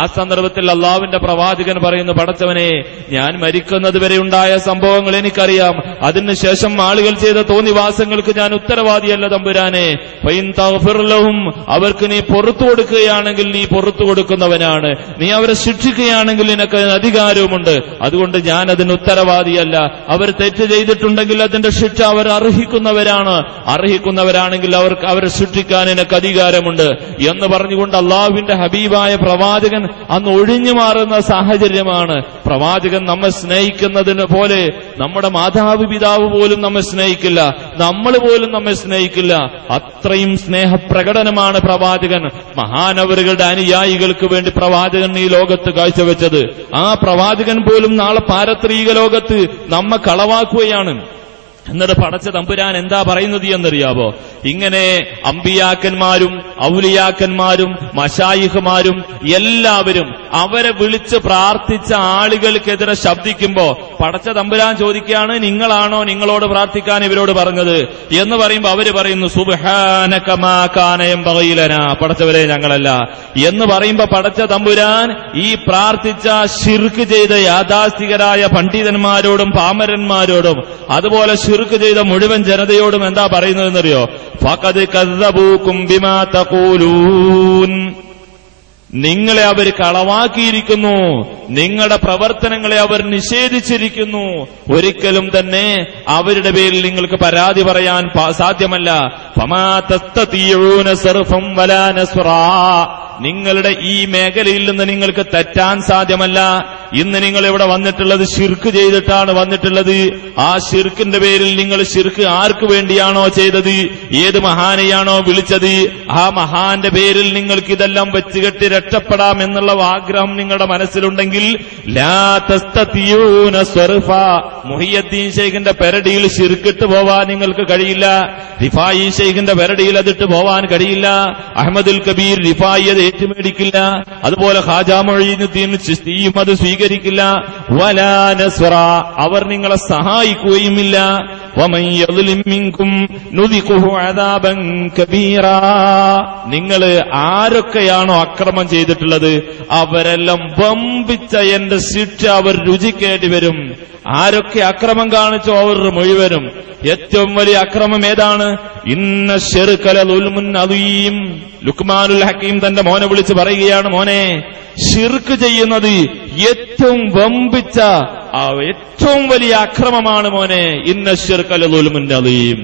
ആ സന്ദർഭത്തിൽ അള്ളാഹുവിന്റെ പ്രവാചകൻ പറയുന്നു, പടച്ചവനെ, ഞാൻ മരിക്കുന്നത് വരെ ഉണ്ടായ സംഭവങ്ങൾ എനിക്കറിയാം, അതിനുശേഷം ആളുകൾ ചെയ്ത തോന്നിവാസങ്ങൾക്ക് ഞാൻ ഉത്തരവാദിയല്ല തമ്പുരാനെ. അവർക്ക് നീ പുറത്തു കൊടുക്കുകയാണെങ്കിൽ നീ പുറത്തു കൊടുക്കുന്നവനാണ്, നീ അവരെ ശിക്ഷിക്കുകയാണെങ്കിൽ നിനക്ക് അധികാരവുമുണ്ട്. അതുകൊണ്ട് ഞാൻ അതിന് ഉത്തരവാദിയല്ല. അവർ തെറ്റ് ചെയ്തിട്ടുണ്ടെങ്കിൽ അതിന്റെ ശിക്ഷ അവർ അർഹിക്കുന്നവരാണെങ്കിൽ അവരെ ശിക്ഷിക്കാൻ നിനക്ക് അധികാരമുണ്ട് എന്ന് പറഞ്ഞുകൊണ്ട് അള്ളാഹുവിന്റെ ഹബീബായ പ്രവാചകൻ അന്ന് ഒഴിഞ്ഞു മാറുന്ന സാഹചര്യമാണ്. പ്രവാചകൻ നമ്മെ സ്നേഹിക്കുന്നതിന് പോലെ നമ്മുടെ മാതാപിതാവ് പോലും നമ്മെ സ്നേഹിക്കില്ല, നമ്മൾ പോലും നമ്മെ സ്നേഹിക്കില്ല. അത്രയും സ്നേഹപ്രകടനമാണ് പ്രവാചകൻ മഹാനവറുകളുടെ അനുയായികൾക്ക് വേണ്ടി പ്രവാചകൻ ഈ ലോകത്ത് കാഴ്ചവെച്ചത്. ആ പ്രവാചകൻ പോലും നാളെ പാരത്രീക ലോകത്ത് നമ്മെ കളവാക്കുകയാണ്. എന്നിട്ട് പടച്ച തമ്പുരാൻ എന്താ പറയുന്നത് എന്നറിയാവോ? ഇങ്ങനെ അമ്പിയാക്കന്മാരും ഔലിയാക്കന്മാരും മശായിഖുമാരും എല്ലാവരും അവരെ വിളിച്ച് പ്രാർത്ഥിച്ച ആളുകൾക്കെതിരെ ശബ്ദിക്കുമ്പോ പടച്ച തമ്പുരാൻ ചോദിക്കുകയാണ്, നിങ്ങളാണോ നിങ്ങളോട് പ്രാർത്ഥിക്കാൻ ഇവരോട് പറഞ്ഞത് എന്ന് പറയുമ്പോ അവര് പറയുന്നു, സുബ്ഹാനക മാ കാന യംബഗി ലനാ, പടച്ചവരെ ഞങ്ങളല്ല എന്ന് പറയുമ്പോ പടച്ച തമ്പുരാൻ ഈ പ്രാർത്ഥിച്ച ശിർക്ക് ചെയ്ത യാഥാസ്ഥികരായ പണ്ഡിതന്മാരോടും പാമരന്മാരോടും അതുപോലെ ശിർക്ക് ചെയ്ത മുഴുവൻ ജനതയോടും എന്താ പറയുന്നതെന്നറിയോ? ഫഖദ് കദ്ദബൂകും ബിമാ തഖൂലൂൻ, നിങ്ങളെ അവർ കളവാക്കിയിരിക്കുന്നു, നിങ്ങളുടെ പ്രവർത്തനങ്ങളെ അവർ നിഷേധിച്ചിരിക്കുന്നു. ഒരിക്കലും തന്നെ അവരുടെ പേരിൽ നിങ്ങൾക്ക് പരാതി പറയാൻ സാധ്യമല്ല. ഫമാ തസ്തതിഊന സർഫൻ വലാ നസ്റാ, നിങ്ങളുടെ ഈ മേഖലയിൽ നിന്ന് നിങ്ങൾക്ക് തെറ്റാൻ സാധ്യമല്ല. ഇന്ന് നിങ്ങൾ ഇവിടെ വന്നിട്ടുള്ളത് ശിർക്ക് ചെയ്തിട്ടാണ് വന്നിട്ടുള്ളത്. ആ ശിർക്കിന്റെ പേരിൽ നിങ്ങൾ ശിർക്ക് ആർക്ക് വേണ്ടിയാണോ ചെയ്തത്, ഏത് മഹാനെയാണോ വിളിച്ചത്, ആ മഹാന്റെ പേരിൽ നിങ്ങൾക്ക് ഇതെല്ലാം വെച്ചുകെട്ടി രക്ഷപ്പെടാം എന്നുള്ള ആഗ്രഹം നിങ്ങളുടെ മനസ്സിലുണ്ടെങ്കിൽ ലാ തസ്തതിഊന സർഫ, മുഹിയുദ്ദീൻ ശൈഖിന്റെ പെരടിയിൽ ശിർക്കിട്ട് പോവാൻ നിങ്ങൾക്ക് കഴിയില്ല. റിഫായി ശൈഖിന്റെ പെരടിയിൽ അതിട്ട് പോവാൻ കഴിയില്ല. അഹ്മദുൽ കബീർ റിഫായി അത് ഏറ്റുമേടിക്കില്ല. അതുപോലെ ഖാജാ മുഈനുദ്ദീൻ ചിശ്തിയും അത് സ്വീകരിക്കില്ല. വലാ നസ്റ, അവർ നിങ്ങളെ സഹായിക്കുകയുമില്ല. വമൻ യദ്ലിം മിൻകും നുദിഖുഹു അദാബൻ കബീറാ, നിങ്ങൾ ആരൊക്കെയാണോ അക്രമം ചെയ്തിട്ടുള്ളത് അവരെല്ലാം വമ്പിച്ച എന്റെ ശിക്ഷ അവർ രുചിക്കേണ്ടി വരും. ആരൊക്കെ അക്രമം കാണിച്ചോ അവർ മുഴുവനും. ഏറ്റവും വലിയ അക്രമം ഏതാണ്? ഇന്ന ശിർക ലദുൽമുൻ അദീം. ലുക്മാനുൽ ഹക്കീം തന്റെ മോനെ വിളിച്ച് പറയുകയാണ്, മോനെ, ശിർക്ക് ചെയ്യുന്നത് ഏറ്റവും വമ്പിച്ച ഏറ്റവും വലിയ അക്രമമാണ് മോനെ. ഇന്ന ശിർക ലദുൽമുൻ അദീം,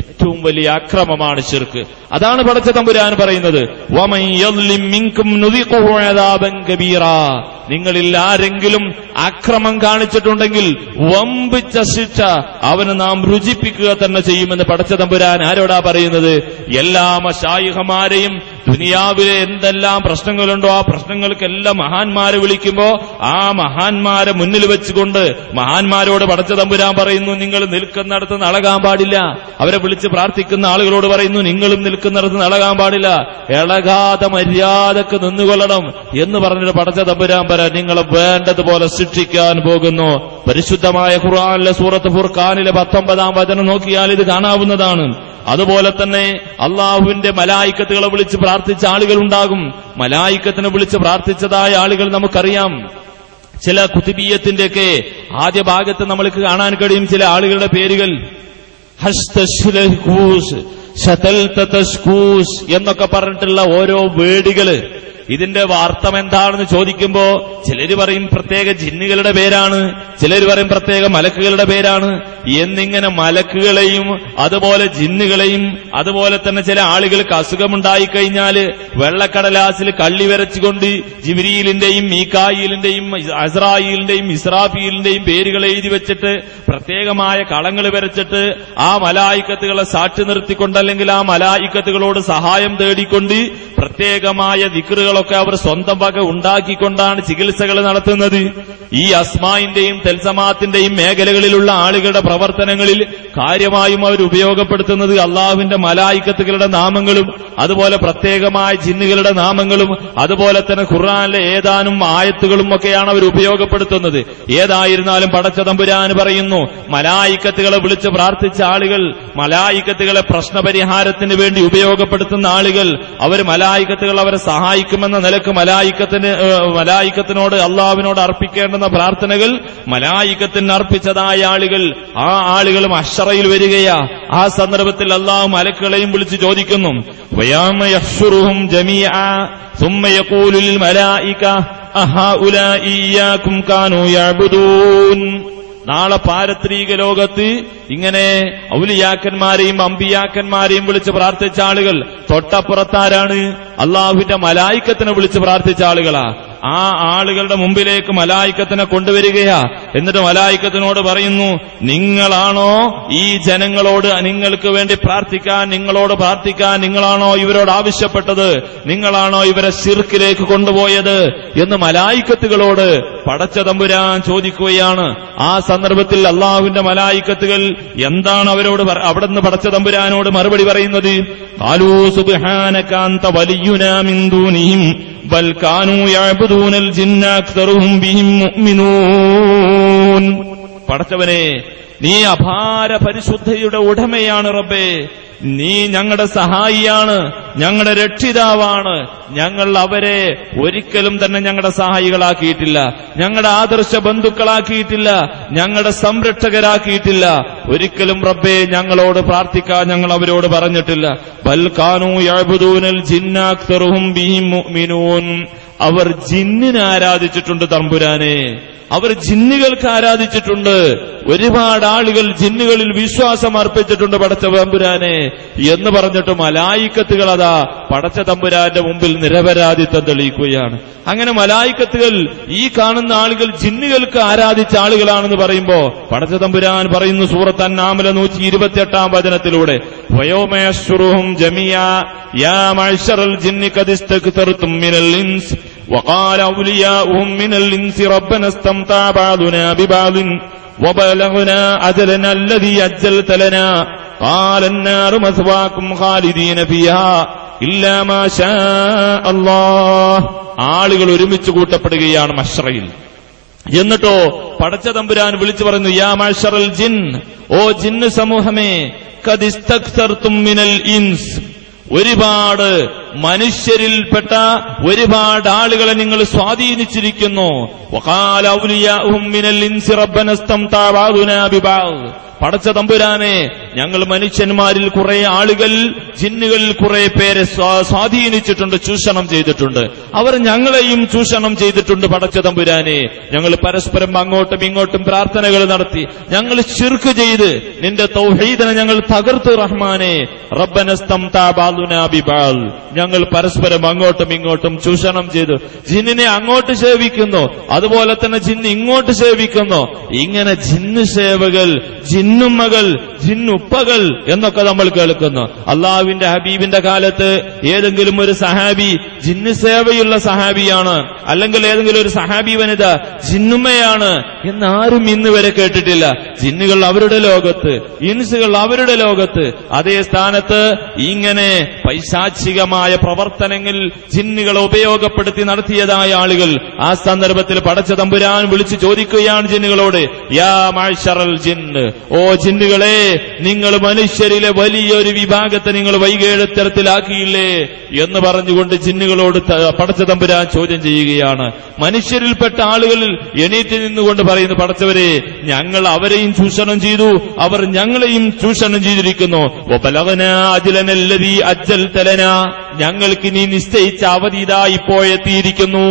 ഏറ്റവും വലിയ അക്രമമാണ് ശിർക്ക്. അതാണ് പടച്ച തമ്പുരാൻ പറയുന്നത്, വമൻ യദ്ലിം മിൻകും നുദിഖുഹു അദാബൻ കബീറാ, നിങ്ങളിൽ ആരെങ്കിലും അക്രമം കാണിച്ചിട്ടുണ്ടെങ്കിൽ വമ്പിച്ച ശിക്ഷ അവന് നാം രുചിപ്പിക്കുക തന്നെ ചെയ്യുമെന്ന് പടച്ച തമ്പുരാൻ ആരോടാ പറയുന്നത്? എല്ലാ മശായിഖമാരെയും ദുനിയാവിലെ എന്തെല്ലാം പ്രശ്നങ്ങളുണ്ടോ ആ പ്രശ്നങ്ങൾക്കെല്ലാം മഹാന്മാരെ വിളിക്കുമ്പോ ആ മഹാന്മാരെ മുന്നിൽ വെച്ചുകൊണ്ട് മഹാന്മാരോട് പടച്ച തമ്പുരാൻ പറയുന്നു, നിങ്ങൾ നിൽക്കുന്നിടത്ത് നടക്കാൻ പാടില്ല. അവരെ വിളിച്ച് പ്രാർത്ഥിക്കുന്ന ആളുകളോട് പറയുന്നു, നിങ്ങളും നിൽക്കുന്നിടത്ത് നടക്കാൻ പാടില്ല, ഇളകാതെ മര്യാദക്ക് നിന്നുകൊള്ളണം എന്ന് പറഞ്ഞിട്ട് പടച്ച തമ്പുരാൻ നിങ്ങളെ വേണ്ടതുപോലെ ശിക്ഷിക്കാൻ പോകുന്നു. പരിശുദ്ധമായ ഖുർആനിലെ സൂറത്ത് ഫുർഖാനിലെ 19-ാം വചനം നോക്കിയാൽ ഇത് കാണാവുന്നതാണ്. അതുപോലെ തന്നെ അള്ളാഹുവിന്റെ മലായിക്കത്തുകളെ വിളിച്ച് പ്രാർത്ഥിച്ച ആളുകൾ ഉണ്ടാകും. മലായിക്കത്തിനെ വിളിച്ച് പ്രാർത്ഥിച്ചതായ ആളുകൾ നമുക്കറിയാം. ചില കുതുബിയ്യത്തിന്റെയൊക്കെ ആദ്യ ഭാഗത്ത് നമ്മൾക്ക് കാണാൻ കഴിയും ചില ആളുകളുടെ പേരുകൾ. എന്നൊക്കെ പറഞ്ഞിട്ടുള്ള ഓരോ വേടികള്. ഇതിന്റെ അർത്ഥം എന്താണെന്ന് ചോദിക്കുമ്പോ ചിലര് പറയും പ്രത്യേക ജിന്നുകളുടെ പേരാണ്, ചിലര് പറയും പ്രത്യേക മലക്കുകളുടെ പേരാണ്. എന്നിങ്ങനെ മലക്കുകളെയും അതുപോലെ ജിന്നുകളെയും അതുപോലെ തന്നെ ചില ആളുകൾക്ക് അസുഖമുണ്ടായിക്കഴിഞ്ഞാല് വെള്ളക്കടലാസിൽ കള്ളി വരച്ചുകൊണ്ട് ജിബ്രീലിന്റെയും മീകായിലിന്റെയും അസ്രായീലിന്റെയും ഇസ്രാഫീലിന്റെയും പേരുകൾ എഴുതി വെച്ചിട്ട് പ്രത്യേകമായ കളങ്ങൾ വരച്ചിട്ട് ആ മലായിക്കത്തുകളെ സാക്ഷി നിർത്തിക്കൊണ്ട് അല്ലെങ്കിൽ ആ മലായിക്കത്തുകളോട് സഹായം തേടിക്കൊണ്ട് പ്രത്യേകമായ ദിക്റുകളൊക്കെ അവർ സ്വന്തം വക ഉണ്ടാക്കിക്കൊണ്ടാണ് ചികിത്സകൾ നടത്തുന്നത്. ഈ അസ്മായിന്റെയും തെൽസമാത്തിന്റെയും മേഖലകളിലുള്ള ആളുകളുടെ പ്രവർത്തനങ്ങളിൽ കാര്യമായും അവർ ഉപയോഗപ്പെടുത്തുന്നത് അള്ളാഹുവിന്റെ മലായിക്കത്തുകളുടെ നാമങ്ങളും അതുപോലെ പ്രത്യേകമായ ജിന്നുകളുടെ നാമങ്ങളും അതുപോലെ തന്നെ ഖുർആനിലെ ഏതാനും ആയത്തുകളും ഒക്കെയാണ് അവർ ഉപയോഗപ്പെടുത്തുന്നത്. ഏതായിരുന്നാലും പടച്ച തമ്പുരാൻ പറയുന്നു, മലായിക്കത്തുകളെ വിളിച്ച് പ്രാർത്ഥിച്ച ആളുകൾ, മലായിക്കത്തുകളെ പ്രശ്നപരിഹാരത്തിന് വേണ്ടി ഉപയോഗപ്പെടുത്തുന്ന ആളുകൾ, അവർ മലായിക്കത്തുകൾ അവരെ സഹായിക്കുമെന്ന നിലക്ക് മലായിക്കത്തിനോട് അള്ളാഹുവിനോട് അർപ്പിക്കേണ്ടുന്ന പ്രാർത്ഥനകൾ മലായിക്കത്തിന് അർപ്പിച്ചതായ ആളുകൾ, ആ ആളുകൾ മഹ്ശറയിൽ വരികയാ. ആ സന്ദർഭത്തിൽ അള്ളാഹു മലക്കുകളെയും വിളിച്ച് ചോദിക്കുന്നു, വയൗമ യഹ്ശുറുഹും ജമീഅ സുമ്മ യഖൂലു ലിൽ മലായിക അഹഉലാഇ ഇയ്യാകും കാനൂ യഅ്ബുദൂൻ. നാളെ പാരത്രിക ലോകത്ത് ഇങ്ങനെ ഔലിയാക്കന്മാരെയും അമ്പിയാക്കന്മാരെയും വിളിച്ച് പ്രാർത്ഥിച്ച ആളുകൾ തൊട്ടപ്പുറത്താരാണ്? അള്ളാഹുവിന്റെ മലായിക്കത്തിനെ വിളിച്ച് പ്രാർത്ഥിച്ച ആളുകളാ. ആ ആളുകളുടെ മുമ്പിലേക്ക് മലായിക്കത്തിനെ കൊണ്ടുവരികയാ. എന്നിട്ട് മലായിക്കത്തിനോട് പറയുന്നു, നിങ്ങളാണോ ഈ ജനങ്ങളോട് നിങ്ങൾക്ക് വേണ്ടി പ്രാർത്ഥിക്കാൻ, നിങ്ങളോട് പ്രാർത്ഥിക്കാൻ നിങ്ങളാണോ ഇവരോട് ആവശ്യപ്പെട്ടത്? നിങ്ങളാണോ ഇവരെ ശിർക്കിലേക്ക് കൊണ്ടുപോയത് എന്ന് മലായിക്കത്തുകളോട് പടച്ച തമ്പുരാൻ ചോദിക്കുകയാണ്. ആ സന്ദർഭത്തിൽ അള്ളാഹുവിന്റെ മലായിക്കത്തുകൾ എന്താണ് അവരോട് അവിടുന്ന് പടച്ച തമ്പുരാനോട് മറുപടി പറയുന്നത്? ഖാലൂ സുബ്ഹാനക അൻത വലിയുനാ മിൻ ദൂനിഹിം ബൽ കാനൂ യഅ്ബുദൂനൽ ജിന്ന അക്തറുഹും ബിഹിം മുഅ്മിനൂൻ. പടച്ചവനെ, നീ അപാര പരിശുദ്ധയുടെ ഉടമയാണ് റബ്ബേ. നീ ഞങ്ങളുടെ സഹായിയാണ്, ഞങ്ങളുടെ രക്ഷിതാവാണ്. ഞങ്ങൾ അവരെ ഒരിക്കലും തന്നെ ഞങ്ങളുടെ സഹായികളാക്കിയിട്ടില്ല, ഞങ്ങളുടെ ആദർശ ബന്ധുക്കളാക്കിയിട്ടില്ല, ഞങ്ങളുടെ സംരക്ഷകരാക്കിയിട്ടില്ല. ഒരിക്കലും റബ്ബേ ഞങ്ങളോട് പ്രാർത്ഥിക്കാൻ ഞങ്ങൾ അവരോട് പറഞ്ഞിട്ടില്ല. ബൽ കാനൂ യഅ്ബുദൂനൽ ജിന്ന അക്തറുഹും ബിഹിം മുഅ്മിനൂൻ. അവർ ജിന്നിനെ ആരാധിച്ചിട്ടുണ്ട് തമ്പുരാനെ, അവർ ജിന്നുകൾക്ക് ആരാധിച്ചിട്ടുണ്ട്. ഒരുപാട് ആളുകൾ ജിന്നുകളിൽ വിശ്വാസം അർപ്പിച്ചിട്ടുണ്ട് പടച്ച തമ്പുരാനെ എന്ന് പറഞ്ഞിട്ട് മലായിക്കത്തുകൾ അതാ പടച്ച തമ്പുരാന്റെ മുമ്പിൽ നിരപരാധിത്വം തെളിയിക്കുകയാണ്. അങ്ങനെ മലായിക്കത്തുകൾ ഈ കാണുന്ന ആളുകൾ ജിന്നുകൾക്ക് ആരാധിച്ച ആളുകളാണെന്ന് പറയുമ്പോ പടച്ച തമ്പുരാൻ പറയുന്നു സൂറത്ത് അൻ-നാമൽ 128 വചനത്തിലൂടെ, വയോമയശ്റുഹും ജമിയ യാ മഅ്ശറൽ ജിന്നി ഖദ് ഇസ്തക്തർതും മിനൽ ഇൻസ് وقال أولياؤهم من الإنس ربنا استمتع بعضنا ببعض وبلغنا أجلنا الذي أجلت لنا قال النار مثواكم خالدين فيها إلا ما شاء الله. ആളുകൾ ഒരുമിച്ച് കൂട്ടപ്പെടുകയാണ് മശ്റയിൽ. എന്നിട്ടോ പടച്ച തമ്പുരാൻ വിളിച്ചു പറയുന്നു, യാ മഅ്ശറൽ ജിൻ, ഓ ജിന്ന് സമൂഹമേ, ഖദ് ഇസ്തക്തർതും മിനൽ ഇൻസ്, ഒരുപാട് മനുഷ്യരിൽപ്പെട്ട ഒരുപാട് ആളുകളെ നിങ്ങൾ സ്വാധീനിച്ചിരിക്കുന്നു. വഖാല ഔലിയാഉഹും മിനൽ ഇൻസി റബ്ബന ഇസ്തംതഅ ബഅദുനാ ബിബഅദ്. പടച്ച തമ്പുരാനെ, ഞങ്ങൾ മനുഷ്യന്മാരിൽ കുറെ ആളുകൾ ജിന്നുകളിൽ കുറെ പേരെ സ്വാധീനിച്ചിട്ടുണ്ട്, ചൂഷണം ചെയ്തിട്ടുണ്ട്. അവർ ഞങ്ങളെയും ചൂഷണം ചെയ്തിട്ടുണ്ട് പടച്ച തമ്പുരാനെ. ഞങ്ങൾ പരസ്പരം അങ്ങോട്ടും ഇങ്ങോട്ടും പ്രാർത്ഥനകൾ നടത്തി, ഞങ്ങൾ ശിർക്ക് ചെയ്ത് നിന്റെ തൗഹീദിനെ ഞങ്ങൾ തകർത്തു റഹ്മാനെ. റബ്ബന ഇസ്തംതഅ ബഅദുനാ ബിബഅദ്, ഞങ്ങൾ പരസ്പരം അങ്ങോട്ടും ഇങ്ങോട്ടും ചൂഷണം ചെയ്തു. ജിന്നിനെ അങ്ങോട്ട് സേവിക്കുന്നു, അതുപോലെ തന്നെ ജിന്ന് ഇങ്ങോട്ട് സേവിക്കുന്നു. ഇങ്ങനെ ജിന്ന് സേവകൾ, ജിന്നുമ്മകൾ, ജിന്നുപ്പകൾ എന്നൊക്കെ നമ്മൾ കേൾക്കുന്നു. അള്ളാഹുവിന്റെ ഹബീബിന്റെ കാലത്ത് ഏതെങ്കിലും ഒരു സഹാബി ജിന്ന് സേവയുള്ള സഹാബിയാണ്, അല്ലെങ്കിൽ ഏതെങ്കിലും ഒരു സഹാബി വനിത ജിന്നുമ്മയാണ് എന്നാരും ഇന്ന് വരെ കേട്ടിട്ടില്ല. ജിന്നുകൾ അവരുടെ ലോകത്ത്, ഇൻസുകൾ അവരുടെ ലോകത്ത്. അതേ സ്ഥാനത്ത് ഇങ്ങനെ പൈശാചികമായ പ്രവർത്തനങ്ങൾ ജിന്നുകളെ ഉപയോഗപ്പെടുത്തി നടത്തിയതായ ആളുകൾ ആ സന്ദർഭത്തിൽ പടച്ച തമ്പുരാൻ വിളിച്ചു ചോദിക്കുകയാണ് ജിന്നുകളോട്, യാ മഅ്ശറൽ ജിന്ന്, ഓ ജിന്നുകളെ, നിങ്ങൾ മനുഷ്യരിലെ വലിയൊരു വിഭാഗത്തെ നിങ്ങൾ വൈകേഴത്തരത്തിലാക്കിയില്ലേ എന്ന് പറഞ്ഞുകൊണ്ട് ജിന്നുകളോട് പടച്ച തമ്പുരാൻ ചോദ്യം ചെയ്യുകയാണ്. മനുഷ്യരിൽപ്പെട്ട ആളുകളിൽ എണീറ്റ് നിന്നുകൊണ്ട് പറയുന്നു, പടച്ചവരെ, ഞങ്ങൾ അവരെയും ചൂഷണം ചെയ്തു, അവർ ഞങ്ങളെയും ചൂഷണം ചെയ്തിരിക്കുന്നു. വബലഗ്നാ അജ്ലനല്ലദീ അജ്ജൽത ലനാ, ഞങ്ങൾക്ക് നീ നിശ്ചയിച്ച അവധി ഇതാ ഇപ്പോഴെത്തിയിരിക്കുന്നു.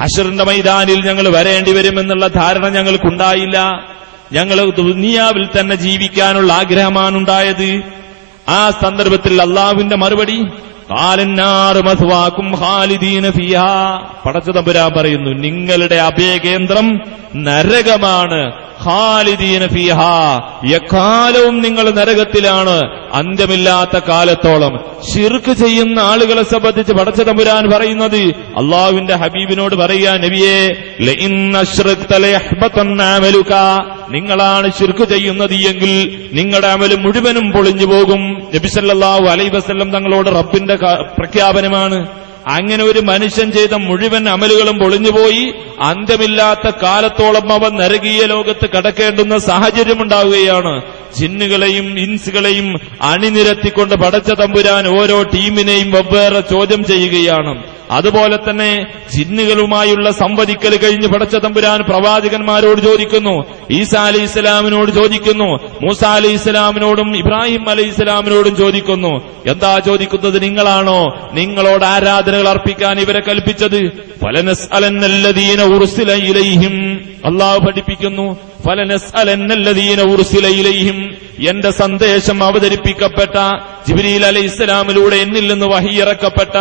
ഹശ്റിന്റെ മൈതാനിൽ ഞങ്ങൾ വരേണ്ടി വരുമെന്നുള്ള ധാരണ ഞങ്ങൾക്കുണ്ടായില്ല. ഞങ്ങൾ ദുനിയാവിൽ തന്നെ ജീവിക്കാനുള്ള ആഗ്രഹമാണുണ്ടായത്. ആ സന്ദർഭത്തിൽ അള്ളാഹുവിന്റെ മറുപടി, ഖാലന്നാറു മസ്വാകും ഖാലിദീന ഫീഹാ. പടച്ച തമ്പുരാൻ പറയുന്നു, നിങ്ങളുടെ അഭയകേന്ദ്രം നരകമാണ്. ഖാലിദീന ഫീഹാ, എക്കാലവും നിങ്ങൾ നരകത്തിലാണ്, അന്ത്യമില്ലാത്ത കാലത്തോളം. ശിർക്ക് ചെയ്യുന്ന ആളുകളെ സംബന്ധിച്ച് പടച്ച തമ്പുരാൻ പറയുന്നത്, അള്ളാഹുവിന്റെ ഹബീബിനോട് പറയുക, നബിയേ, ലഇൻ അശ്റക്ത ലയഹ്ബതന്ന അമലുക, നിങ്ങളാണ് ശിർക്ക് ചെയ്യുന്നത് എങ്കിൽ നിങ്ങളുടെ അമല് മുഴുവനും പൊളിഞ്ഞു പോകും. നബി സല്ലല്ലാഹു അലൈഹി വസല്ലം തങ്ങളോട് റബ്ബിന്റെ പ്രഖ്യാപനമാണ്. അങ്ങനെ ഒരു മനുഷ്യൻ ചെയ്ത മുഴുവൻ അമലുകളും പൊളിഞ്ഞുപോയി, അന്ത്യമില്ലാത്ത കാലത്തോളം അവൻ നരകീയ ലോകത്ത് കടക്കേണ്ടുന്ന സാഹചര്യമുണ്ടാവുകയാണ്. ജിന്നുകളെയും ഇൻസുകളെയും അണിനിരത്തിക്കൊണ്ട് പടച്ച തമ്പുരാൻ ഓരോ ടീമിനെയും വെവ്വേറെ ചോദ്യം ചെയ്യുകയാണ്. അതുപോലെ തന്നെ ജിന്നുകളുമായുള്ള സംവദിക്കൽ കഴിഞ്ഞ് പടച്ച തമ്പുരാൻ പ്രവാചകന്മാരോട് ചോദിക്കുന്നു, ഈസാ അലൈഹി ഇസ്ലാമിനോട് ചോദിക്കുന്നു, മൂസാ അലൈഹി ഇസ്ലാമിനോടും ഇബ്രാഹിം അലൈഹി ഇസ്ലാമിനോടും ചോദിക്കുന്നു. എന്താ ചോദിക്കുന്നത്? നിങ്ങളാണോ നിങ്ങളോട് ആരാധനകൾ അർപ്പിക്കാൻ ഇവരെ കൽപ്പിച്ചത്? ഫലനസ്അലന്നല്ലദീന ഉർസില ഇലൈഹിം, അല്ലാഹു പഠിപ്പിക്കുന്നു, ഫലനസ്അലന്നല്ലദീന ഉർസില ഇലൈഹിം, എന്റെ സന്ദേശം അവതരിപ്പിക്കപ്പെട്ട ജിബ്രീൽ അലൈഹിസ്സലാമിലൂടെ എന്നിൽ നിന്ന് വഹി ഇറക്കപ്പെട്ട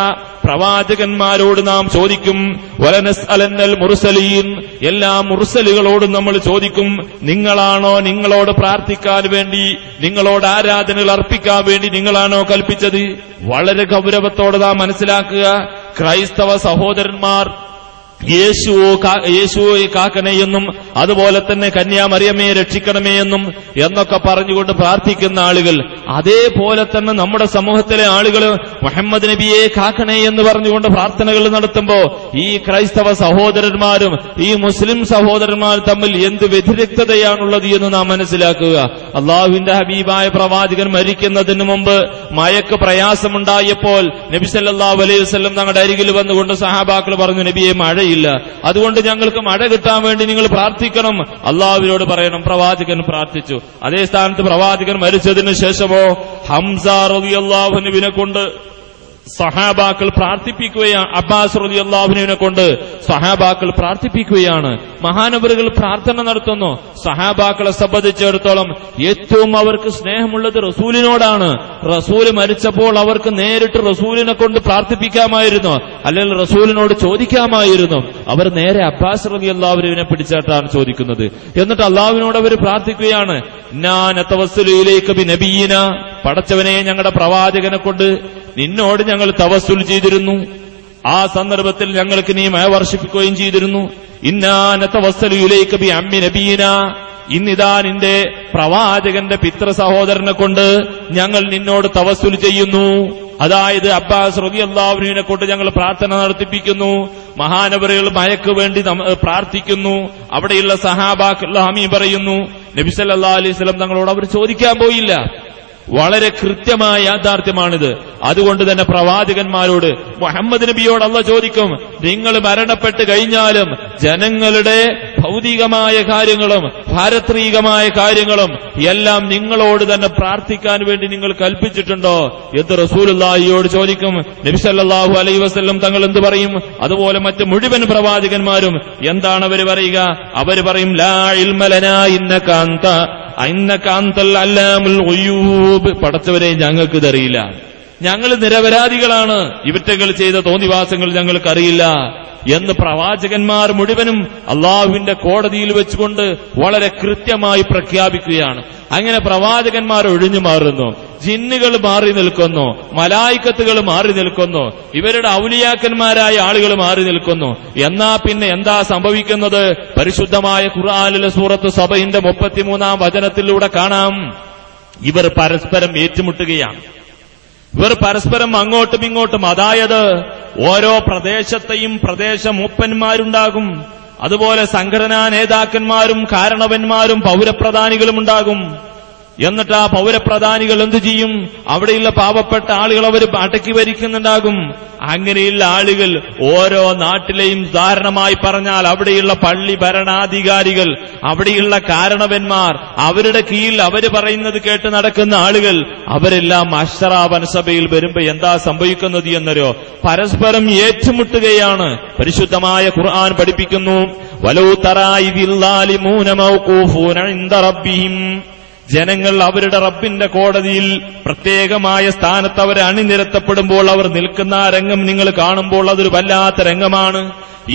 പ്രവാചകന്മാരോട് നാം ചോദിക്കും. വലനസ്അലന്നൽ മുർസലീൻ, എല്ലാ മുർസലുകളോടും നമ്മൾ ചോദിക്കും, നിങ്ങളാണോ നിങ്ങളോട് പ്രാർത്ഥിക്കാൻ വേണ്ടി, നിങ്ങളോട് ആരാധനകൾ അർപ്പിക്കാൻ വേണ്ടി നിങ്ങളാണോ കൽപ്പിച്ചത്? വളരെ ഗൗരവത്തോടെ നാം മനസ്സിലാക്കുക. ക്രൈസ്തവ സഹോദരന്മാർ യേശുവെ കാക്കണേയെന്നും അതുപോലെ തന്നെ കന്യാമറിയമേ രക്ഷിക്കണമേ എന്നും എന്നൊക്കെ പറഞ്ഞുകൊണ്ട് പ്രാർത്ഥിക്കുന്ന ആളുകൾ, അതേപോലെ തന്നെ നമ്മുടെ സമൂഹത്തിലെ ആളുകൾ മുഹമ്മദ് നബിയെ കാക്കണേ എന്ന് പറഞ്ഞുകൊണ്ട് പ്രാർത്ഥനകൾ നടത്തുമ്പോ ഈ ക്രൈസ്തവ സഹോദരന്മാരും ഈ മുസ്ലിം സഹോദരന്മാരും തമ്മിൽ എന്ത് വ്യതിരിക്തതയാണുള്ളത് എന്ന് നാം മനസ്സിലാക്കുക. അള്ളാഹുവിന്റെ ഹബീബായ പ്രവാചകൻ മരിക്കുന്നതിന് മുമ്പ് മയക്ക് പ്രയാസമുണ്ടായപ്പോൾ നബി സല്ലല്ലാഹു അലൈഹി വസല്ലം തങ്ങളുടെ അരികിൽ വന്നുകൊണ്ട് സഹാബാക്കൾ പറഞ്ഞു, നബിയെ മഴയില്ല, അതുകൊണ്ട് ഞങ്ങൾക്ക് മഴ കിട്ടാൻ വേണ്ടി നിങ്ങൾ പ്രാർത്ഥിക്കണം, അള്ളാഹുവിനോട് പറയണം. പ്രവാചകൻ പ്രാർത്ഥിച്ചു. അതേ സ്ഥാനത്ത് പ്രവാചകൻ മരിച്ചതിന് ശേഷമോ ഹംസ റളിയല്ലാഹു അൻഹുവിനെ കൊണ്ട് സഹാബാക്കൾ പ്രാർത്ഥിപ്പിക്കുകയാണ്. അബ്ബാസ് റളിയല്ലാഹു അൻഹുവിനെ കൊണ്ട് സഹാബാക്കൾ പ്രാർത്ഥിപ്പിക്കുകയാണ്. മഹാനവറുകൾ പ്രാർത്ഥന നടത്തുന്നു. സഹാബാക്കളെ സംബന്ധിച്ചിടത്തോളം ഏറ്റവും അവർക്ക് സ്നേഹമുള്ളത് റസൂലിനോടാണ്. റസൂല് മരിച്ചപ്പോൾ അവർക്ക് നേരിട്ട് റസൂലിനെ കൊണ്ട് പ്രാർത്ഥിപ്പിക്കാമായിരുന്നു, അല്ലെങ്കിൽ റസൂലിനോട് ചോദിക്കാമായിരുന്നു. അവർ നേരെ അബ്ബാസ് റളിയല്ലാഹു അൻഹുവിനെ പിടിച്ചിട്ടാണ് ചോദിക്കുന്നത്. എന്നിട്ട് അള്ളാഹുവിനോട് അവർ പ്രാർത്ഥിക്കുകയാണ്. ഞാൻ തവസ്സലു ഇലൈക ബിനബിയിന, പടച്ചവനെ ഞങ്ങളുടെ പ്രവാചകനെ കൊണ്ട് നിന്നോട് ഞങ്ങൾ തവസ്സുൽ ചെയ്തിരുന്നു, ആ സന്ദർഭത്തിൽ ഞങ്ങൾക്ക് നീ മഴ വർഷിപ്പിക്കുകയും ചെയ്തിരുന്നു. ഇന്നാന തവസ്സലു ഇലൈക ബി അമ്മി നബിയിന, ഇന്നിതാ നിന്റെ പ്രവാചകന്റെ പിതൃ സഹോദരനെ കൊണ്ട് ഞങ്ങൾ നിന്നോട് തവസ്സുൽ ചെയ്യുന്നു. അതായത് അബ്ബാസ് റളിയല്ലാഹു അൻഹുവിനെ കൊണ്ട് ഞങ്ങൾ പ്രാർത്ഥന നടത്തിപ്പിക്കുന്നു. മഹാനവറുകൾ മഴയ്ക്ക് വേണ്ടി പ്രാർത്ഥിക്കുന്നു. അവിടെയുള്ള സഹാബാക്കൾ ആമീൻ പറയുന്നു. നബി സല്ലല്ലാഹു അലൈഹി വസല്ലം തങ്ങളോട് അവർ ചോദിക്കാൻ പോയില്ല. വളരെ കൃത്യമായ യാഥാർത്ഥ്യമാണിത്. അതുകൊണ്ട് തന്നെ പ്രവാചകന്മാരോട്, മുഹമ്മദ് നബിയോട് അല്ലാഹു ചോദിക്കും, നിങ്ങൾ മരണപ്പെട്ട് കഴിഞ്ഞാലും ജനങ്ങളുടെ ഭൗതികമായ കാര്യങ്ങളും പാരത്രികമായ കാര്യങ്ങളും എല്ലാം നിങ്ങളോട് തന്നെ പ്രാർത്ഥിക്കാൻ വേണ്ടി നിങ്ങൾ കൽപ്പിച്ചിട്ടുണ്ടോ എന്ന് റസൂലുള്ളാഹിയോട് ചോദിക്കും. നബി സല്ലല്ലാഹു അലൈഹി വസല്ലം തങ്ങൾ എന്ത് പറയും? അതുപോലെ മറ്റ് മുഴുവൻ പ്രവാചകന്മാരും എന്താണ് അവർ പറയുക? അവർ പറയും, ലാ ഇൽമ ലനാ ഇന്നക അന്തൽ അല്ലാമുൽ ഗുയൂബ്, പടച്ചവരെ ഞങ്ങൾക്ക് ഇതറിയില്ല, ഞങ്ങൾ നിരപരാധികളാണ്, ഇവറ്റകൾ ചെയ്ത തോന്നിവാസങ്ങൾ ഞങ്ങൾക്കറിയില്ല എന്ന് പ്രവാചകന്മാർ മുഴുവനും അള്ളാഹുവിന്റെ കോടതിയിൽ വെച്ചുകൊണ്ട് വളരെ കൃത്യമായി പ്രഖ്യാപിക്കുകയാണ്. അങ്ങനെ പ്രവാചകന്മാർ ഒഴിഞ്ഞു മാറുന്നു, ജിന്നുകൾ മാറി നിൽക്കുന്നു, മലായിക്കത്തുകൾ മാറി നിൽക്കുന്നു, ഇവരുടെ ഔലിയാക്കന്മാരായ ആളുകൾ മാറി നിൽക്കുന്നു. എന്നാ പിന്നെ എന്താ സംഭവിക്കുന്നത്? പരിശുദ്ധമായ ഖുർആനിലെ സൂറത്ത് സബഹിന്റെ 33-ാം വചനത്തിലൂടെ കാണാം. ഇവർ പരസ്പരം ഏറ്റുമുട്ടുകയാണ്. ഇവർ പരസ്പരം അങ്ങോട്ടും ഇങ്ങോട്ടും, അതായത് ഓരോ പ്രദേശത്തെയും പ്രദേശ മൂപ്പന്മാരുണ്ടാകും, അതുപോലെ സംഘടനാ നേതാക്കന്മാരും കാരണവന്മാരും പൗരപ്രധാനികളും ഉണ്ടാകും. എന്നിട്ട് ആ പൗരപ്രധാനികൾ എന്തു ചെയ്യും? അവിടെയുള്ള പാവപ്പെട്ട ആളുകൾ അവർ അടക്കി ഭരിക്കുന്നുണ്ടാകും. അങ്ങനെയുള്ള ആളുകൾ ഓരോ നാട്ടിലെയും ഉദാഹരണമായി പറഞ്ഞാൽ അവിടെയുള്ള പള്ളി ഭരണാധികാരികൾ, അവിടെയുള്ള കാരണവന്മാർ, അവരുടെ കീഴിൽ അവർ പറയുന്നത് കേട്ട് നടക്കുന്ന ആളുകൾ, അവരെല്ലാം അശ്റ വൻസഭയിൽ വരുമ്പോ എന്താ സംഭവിക്കുന്നത് എന്നറിയോ? പരസ്പരം ഏറ്റുമുട്ടുകയാണ്. പരിശുദ്ധമായ ഖുർആൻ പഠിപ്പിക്കുന്നു, വലൗ തറാ ഇദിൽ ളാലിമൂന മൗഖൂഫൂന ഇൻദ റബ്ബിഹിം, ജനങ്ങൾ അവരുടെ റബ്ബിന്റെ കോടതിയിൽ പ്രത്യേകമായ സ്ഥാനത്ത് അവർ അണിനിരത്തപ്പെടുമ്പോൾ അവർ നിൽക്കുന്ന ആ രംഗം നിങ്ങൾ കാണുമ്പോൾ അതൊരു വല്ലാത്ത രംഗമാണ്.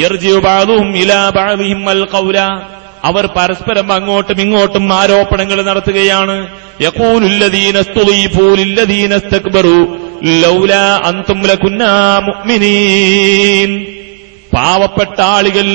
യർജിഉ ബഅദുഹും ഇലാ ബഅദിഹിം അൽ ഖൗല, അവർ പരസ്പരം അങ്ങോട്ടും ഇങ്ങോട്ടും ആരോപണങ്ങൾ നടത്തുകയാണ്. യഖൂലുല്ലദീന ഇസ്തുളീഫൂ ലില്ലദീന ഇസ്തക്ബറൂ ലൗലാ അൻതും ലകുന്നാ മുഅ്മിനീൻ. പാവപ്പെട്ട ആളുകൾ,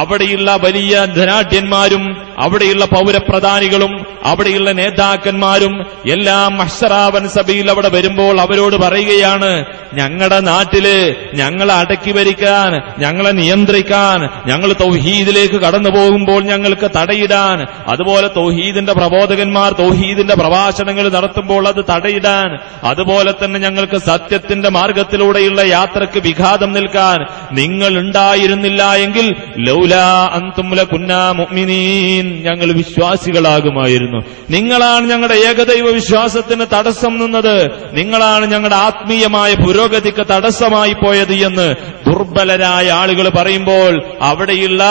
അവിടെയുള്ള വലിയ ധനാഢ്യന്മാരും അവിടെയുള്ള പൗരപ്രധാനികളും അവിടെയുള്ള നേതാക്കന്മാരും എല്ലാം മഹ്ശറാവൻ സഭയിൽ അവിടെ വരുമ്പോൾ അവരോട് പറയുകയാണ്, ഞങ്ങളുടെ നാട്ടില് ഞങ്ങളെ അടക്കി ഭരിക്കാൻ, ഞങ്ങളെ നിയന്ത്രിക്കാൻ, ഞങ്ങൾ തൗഹീദിലേക്ക് കടന്നു പോകുമ്പോൾ ഞങ്ങൾക്ക് തടയിടാൻ, അതുപോലെ തൗഹീദിന്റെ പ്രബോധകന്മാർ തൗഹീദിന്റെ പ്രഭാഷണങ്ങൾ നടത്തുമ്പോൾ അത് തടയിടാൻ, അതുപോലെ തന്നെ ഞങ്ങൾക്ക് സത്യത്തിന്റെ മാർഗത്തിലൂടെയുള്ള യാത്രക്ക് വിഘാതം നിൽക്കാൻ നിങ്ങൾ ഉണ്ടായിരുന്നില്ല എങ്കിൽ ലൗലാ അൻതും ലകുന്നാ മുഅ്മിനീൻ, ഞങ്ങൾ വിശ്വാസികളാകുമായിരുന്നു. നിങ്ങളാണ് ഞങ്ങളുടെ ഏകദൈവ വിശ്വാസത്തിന് തടസ്സം നിന്നത്, നിങ്ങളാണ് ഞങ്ങളുടെ ആത്മീയമായ പുരോഗതിക്ക് തടസ്സമായി പോയത് എന്ന് ദുർബലരായ ആളുകൾ പറയുമ്പോൾ അവിടെയുള്ള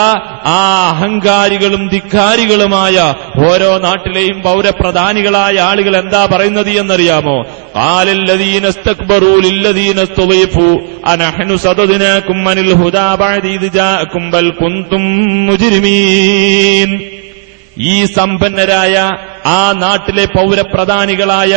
ആ അഹങ്കാരികളും ധിക്കാരികളുമായ ഓരോ നാട്ടിലെയും പൗരപ്രധാനികളായ ആളുകൾ എന്താ പറയുന്നത് എന്നറിയാമോ? ഖാലല്ലദീന ഇസ്തക്ബറൂ ലില്ലദീന ഇസ്തുളീഫു അനഹ്നു സദദ്നാകും അനിൽ ഹുദാ ബഅദ ഇദ് ജാഅകും ബൽ കുൻതും മുജ്രിമീൻ. ഈ സമ്പന്നരായ ആ നാട്ടിലെ പൗരപ്രധാനികളായ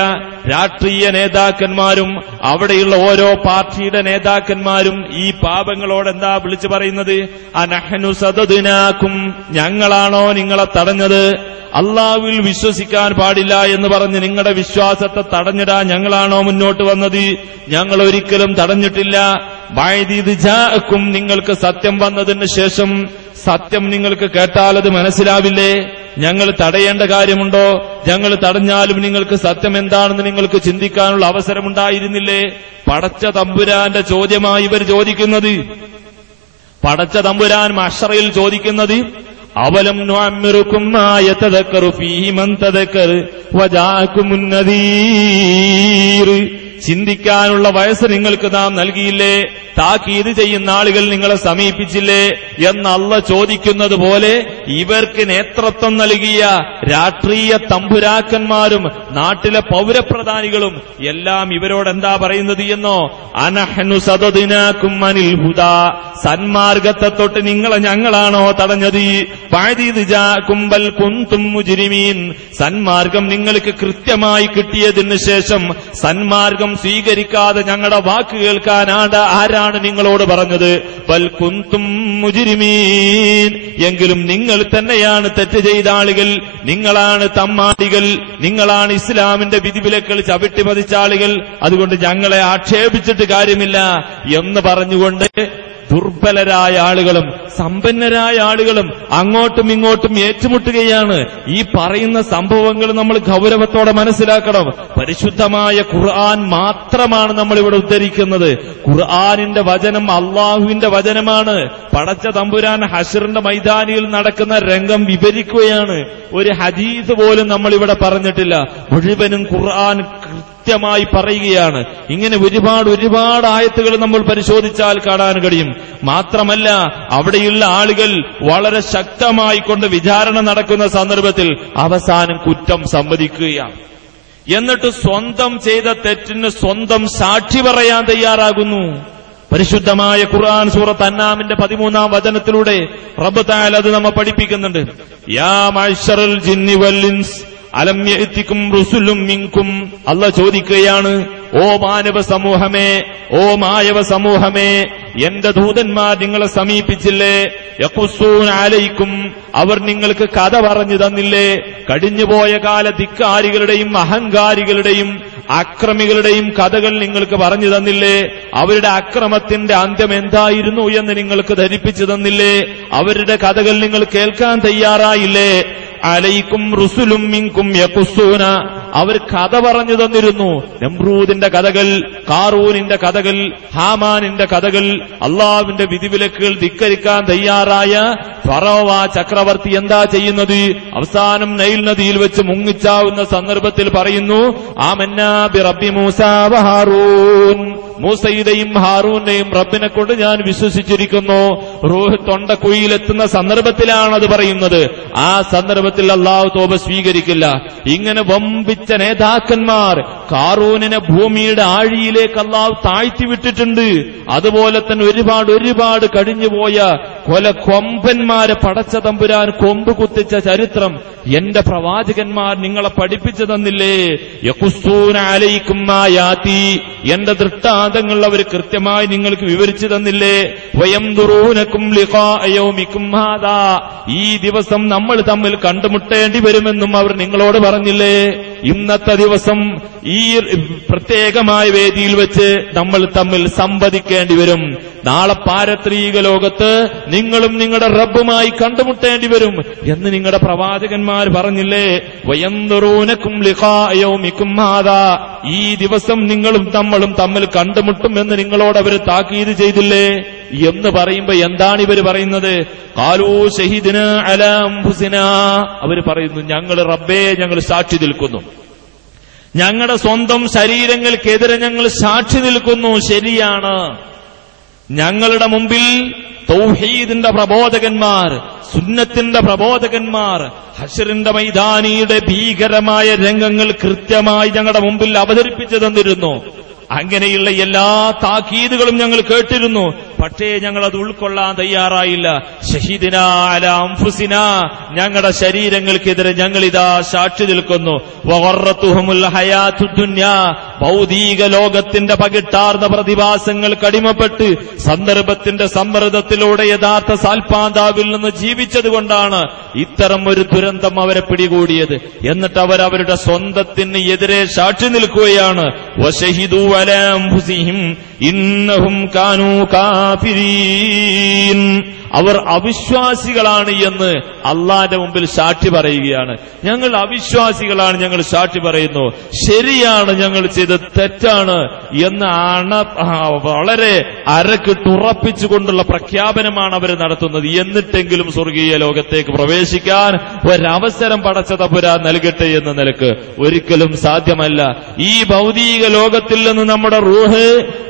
രാഷ്ട്രീയ നേതാക്കന്മാരും അവിടെയുള്ള ഓരോ പാർട്ടിയുടെ നേതാക്കന്മാരും ഈ പാപങ്ങളോട് എന്താ വിളിച്ചു പറയുന്നത്? അനഹ്നു സദദ്നാകും, ഞങ്ങളാണോ നിങ്ങളെ തടഞ്ഞത്? അള്ളാഹുവിൽ വിശ്വസിക്കാൻ പാടില്ല എന്ന് പറഞ്ഞ് നിങ്ങളുടെ വിശ്വാസത്തെ തടഞ്ഞിടാൻ ഞങ്ങളാണോ മുന്നോട്ട് വന്നത്? ഞങ്ങൾ ഒരിക്കലും തടഞ്ഞിട്ടില്ല. ബഅദ ജാഅകും, നിങ്ങൾക്ക് സത്യം വന്നതിന് ശേഷം സത്യം നിങ്ങൾക്ക് കേട്ടാൽ അത് മനസ്സിലാവില്ലേ? ഞങ്ങൾ തടയേണ്ട കാര്യമുണ്ടോ? ഞങ്ങൾ തടഞ്ഞാലും നിങ്ങൾക്ക് സത്യം എന്താണെന്ന് നിങ്ങൾക്ക് ചിന്തിക്കാനുള്ള അവസരമുണ്ടായിരുന്നില്ലേ? പടച്ച തമ്പുരാന്റെ ചോദ്യമായി ഇവർ ചോദിക്കുന്നത്. പടച്ച തമ്പുരാൻ മഹ്ശറിൽ ചോദിക്കുന്നത്, അവലം നുഅമ്മിറുകും മാ യതദക്കറു ഫീഹി മൻ തദക്കർ വജാഅകുമുൻ നദീർ. ചിന്തിക്കാനുള്ള വയസ്സ് നിങ്ങൾക്ക് നാം നൽകിയില്ലേ? താക്കീത് ചെയ്യുന്ന ആളുകൾ നിങ്ങളെ സമീപിച്ചില്ലേ എന്ന് അല്ലാഹ് ചോദിക്കുന്നത് പോലെ ഇവർക്ക് നേതൃത്വം നൽകിയ രാഷ്ട്രീയ തമ്പുരാക്കന്മാരും നാട്ടിലെ പൗരപ്രധാനികളും എല്ലാം ഇവരോട് എന്താ പറയുന്നത് എന്നോ? അനഹ്നു സദദ്നാകും അനിൽ ഹുദാ, സന്മാർഗത്തെ തൊട്ട് നിങ്ങളെ ഞങ്ങളാണോ തടഞ്ഞത്? ബഅദ ജാഅകും ബൽ കുൻതും മുജ്രിമീൻ, സന്മാർഗം നിങ്ങൾക്ക് കൃത്യമായി കിട്ടിയതിന് ശേഷം സന്മാർഗം സ്വീകരിക്കാതെ ഞങ്ങളുടെ വാക്ക് കേൾക്കാൻ ആരാണ് നിങ്ങളോട് പറഞ്ഞത്? ബൽ കുൻതും മുജ്രിമീൻ, എങ്കിലും നിങ്ങൾ തന്നെയാണ് തെറ്റ് ചെയ്ത ആളുകൾ, നിങ്ങളാണ് തമ്മാടികൾ, നിങ്ങളാണ് ഇസ്ലാമിന്റെ വിധിവിലക്കുകൾ ചവിട്ടിപ്പതിച്ച ആളുകൾ, അതുകൊണ്ട് ഞങ്ങളെ ആക്ഷേപിച്ചിട്ട് കാര്യമില്ല എന്ന് പറഞ്ഞുകൊണ്ട് ദുർബലരായ ആളുകളും സമ്പന്നരായ ആളുകളും അങ്ങോട്ടും ഇങ്ങോട്ടും ഏറ്റുമുട്ടുകയാണ്. ഈ പറയുന്ന സംഭവങ്ങൾ നമ്മൾ ഗൗരവത്തോടെ മനസ്സിലാക്കണം. പരിശുദ്ധമായ ഖുർആൻ മാത്രമാണ് നമ്മൾ ഇവിടെ ഉദ്ധരിക്കുന്നത്. ഖുർആനിന്റെ വചനം അള്ളാഹുവിന്റെ വചനമാണ്. പടച്ച തമ്പുരാൻ ഹശ്റിന്റെ മൈതാനിയിൽ നടക്കുന്ന രംഗം വിവരിക്കുകയാണ്. ഒരു ഹദീസ് പോലും നമ്മൾ ഇവിടെ പറഞ്ഞിട്ടില്ല. മുഴുവനും ഖുർആൻ കൃത്യമായി പറയുകയാണ്. ഇങ്ങനെ ഒരുപാട് ആയത്തുകൾ നമ്മൾ പരിശോധിച്ചാൽ കാണാൻ കഴിയും. മാത്രമല്ല അവിടെയുള്ള ആളുകൾ വളരെ ശക്തമായി കൊണ്ട് വിചാരണ നടക്കുന്ന സന്ദർഭത്തിൽ അവസാനം കുറ്റം സമ്മതിക്കുകയാണ്. എന്നിട്ട് സ്വന്തം ചെയ്ത തെറ്റിന് സ്വന്തം സാക്ഷി പറയാൻ തയ്യാറാകുന്നു. പരിശുദ്ധമായ ഖുർആൻ സൂറത്ത് അന്നാമിന്റെ 13-ാം വചനത്തിലൂടെ റബ്ബ് തആല അത് നമ്മെ പഠിപ്പിക്കുന്നുണ്ട്. യാ മഅ്ശറൽ ജിന്നി വൽ ഇൻസ് അലം യഅതികും റുസുലും മിൻകും. അല്ലാഹ് ചോദിക്കുകയാണ്, ഓ മാനവ സമൂഹമേ, ഓ മായവ സമൂഹമേ, എന്റെ ദൂതന്മാർ നിങ്ങളെ സമീപിച്ചില്ലേ? യഖുസ്സൂന അലൈക്കും, അവർ നിങ്ങൾക്ക് കഥ പറഞ്ഞു തന്നില്ലേ? കഴിഞ്ഞുപോയ കാല ധിക്കാരികളുടെയും അഹങ്കാരികളുടെയും അക്രമികളുടെയും കഥകൾ നിങ്ങൾക്ക് പറഞ്ഞു തന്നില്ലേ? അവരുടെ അക്രമത്തിന്റെ അന്ത്യം എന്തായിരുന്നു എന്ന് നിങ്ങൾക്ക് ധരിപ്പിച്ചു തന്നില്ലേ? അവരുടെ കഥകൾ നിങ്ങൾ കേൾക്കാൻ തയ്യാറായില്ലേ? അലൈക്കും റുസുലും മിൻകും യഖുസ്സൂന, അവർ കഥ പറഞ്ഞു തന്നിരുന്നു. നമ്രൂദിന്റെ കഥകൾ, കാറൂനിന്റെ കഥകൾ, ഹാമാനിന്റെ കഥകൾ, അള്ളാഹുവിന്റെ വിധിവിലക്കുകൾ ധിക്കരിക്കാൻ തയ്യാറായ ഫറോവ ചക്രവർത്തി എന്താ ചെയ്യുന്നത്? അവസാനം നൈൽ നദിയിൽ വെച്ച് മുങ്ങിച്ചാവുന്ന സന്ദർഭത്തിൽ പറയുന്നു, ആമന്നാ ബി റബ്ബി മൂസാ വ ഹാറൂൻ, മൂസയുടെയും ഹാറൂന്റെയും റബ്ബിനെ കൊണ്ട് ഞാൻ വിശ്വസിച്ചിരിക്കുന്നു. റൂഹ് തൊണ്ടക്കുഴിയിലെത്തുന്ന സന്ദർഭത്തിലാണ് അത് പറയുന്നത്. ആ സന്ദർഭത്തിൽ അള്ളാഹു തോബ സ്വീകരിക്കില്ല. ഇങ്ങനെ വമ്പിച്ച നേതാക്കന്മാർ, കാറൂനിനെ ഭൂമിയുടെ ആഴിയിലേക്ക് അള്ളാഹു താഴ്ത്തിവിട്ടിട്ടുണ്ട്. അതുപോലെ തന്നെ ഒരുപാട് കഴിഞ്ഞുപോയ കൊമ്പന്മാരെ പടച്ച തമ്പുരാൻ കൊമ്പ് കുത്തിച്ച ചരിത്രം എന്റെ പ്രവാചകന്മാർ നിങ്ങളെ പഠിപ്പിച്ചു തന്നില്ലേ? യഖുസ്സൂന അലൈക്കും ആയാതി, എന്റെ ദൃഷ്ടാന്തങ്ങൾ അവർ കൃത്യമായി നിങ്ങൾക്ക് വിവരിച്ചു തന്നില്ലേ? വയംദുറൂനകും ലിഖാഅ യൗമികും ഹാദാ, ഈ ദിവസം നമ്മൾ തമ്മിൽ കണ്ടുമുട്ടേണ്ടി വരുമെന്നും അവർ നിങ്ങളോട് പറഞ്ഞില്ലേ? ഇന്നത്തെ ദിവസം ഈ പ്രത്യേകമായ വേദിയിൽ വെച്ച് നമ്മൾ തമ്മിൽ സംവദിക്കേണ്ടി വരും. നാളെ പാരത്രീക ലോകത്ത് നിങ്ങളും നിങ്ങളുടെ റബ്ബുമായി കണ്ടുമുട്ടേണ്ടി വരും എന്ന് നിങ്ങളുടെ പ്രവാചകന്മാർ പറഞ്ഞില്ലേ? വയംദുറൂനകും ലിഖാഅ യൗമികും ഹാദാ, ഈ ദിവസം നിങ്ങളും നമ്മളും തമ്മിൽ കണ്ടുമുട്ടും എന്ന് നിങ്ങളോട് അവർ താക്കീത് ചെയ്തില്ലേ എന്ന് പറയുമ്പോ എന്താണ് ഇവർ പറയുന്നത്? ഖാലൂ ശഹീദ്നാ അലാ അൻഫുസിനാ, അവർ പറയുന്നു, ഞങ്ങൾ റബ്ബേ, ഞങ്ങൾ സാക്ഷി നിൽക്കുന്നു, ഞങ്ങളുടെ സ്വന്തം ശരീരങ്ങൾക്കെതിരെ ഞങ്ങൾ സാക്ഷി നിൽക്കുന്നു. ശരിയാണ്, ഞങ്ങളുടെ മുമ്പിൽ തൗഹീദിന്റെ പ്രബോധകന്മാർ, സുന്നത്തിന്റെ പ്രബോധകന്മാർ ഹശ്റിന്റെ മൈതാനിയുടെ ഭീകരമായ രംഗങ്ങൾ കൃത്യമായി ഞങ്ങളുടെ മുമ്പിൽ അവതരിപ്പിച്ചു തന്നിരുന്നു. അങ്ങനെയുള്ള എല്ലാ താക്കീതുകളും ഞങ്ങൾ കേട്ടിരുന്നു. പക്ഷേ ഞങ്ങൾ അത് ഉൾക്കൊള്ളാൻ തയ്യാറായില്ല. ഷഹീദിനാ അലാ അൻഫുസിനാ, ഞങ്ങളുടെ ശരീരങ്ങൾക്കെതിരെ ഞങ്ങൾ ഇതാ സാക്ഷി നിൽക്കുന്നു. വഗറത്തുഹുമുൽ ഹയാത്തുദ് ദുനിയാ, ഭൗതിക ലോകത്തിന്റെ പകിട്ടാർന്ന പ്രതിഭാസങ്ങൾക്ക് അടിമപ്പെട്ട് സന്ദർഭത്തിന്റെ സമ്മർദ്ദത്തിലൂടെ യഥാർത്ഥ സാൽപാന്താവിൽ നിന്ന് ജീവിച്ചതുകൊണ്ടാണ് ഇത്തരം ഒരു ദുരന്തം അവരെ പിടികൂടിയത്. എന്നിട്ട് അവരവരുടെ സ്വന്തത്തിന് എതിരെ സാക്ഷി നിൽക്കുകയാണ്. വശഹിദു അലാ അൻഫുസിഹിം ഇന്നഹും കാനൂ കാഫിരീൻ, അവർ അവിശ്വാസികളാണ് എന്ന് അള്ളാന്റെ മുമ്പിൽ സാക്ഷി പറയുകയാണ്. ഞങ്ങൾ അവിശ്വാസികളാണ്, ഞങ്ങൾ സാക്ഷി പറയുന്നു. ശരിയാണ്, ഞങ്ങൾ ചെയ്തത് തെറ്റാണ് എന്ന് വളരെ അരക്കിട്ടുറപ്പിച്ചുകൊണ്ടുള്ള പ്രഖ്യാപനമാണ് അവർ നടത്തുന്നത്. എന്നിട്ടെങ്കിലും സ്വർഗീയ ലോകത്തേക്ക് പ്രവേശിക്കാൻ ഒരവസരം പടച്ച തമ്പുരാൻ നൽകട്ടെ എന്ന നിലക്ക് ഒരിക്കലും സാധ്യമല്ല. ഈ ഭൗതിക ലോകത്തിൽ നിന്ന് നമ്മുടെ റൂഹ്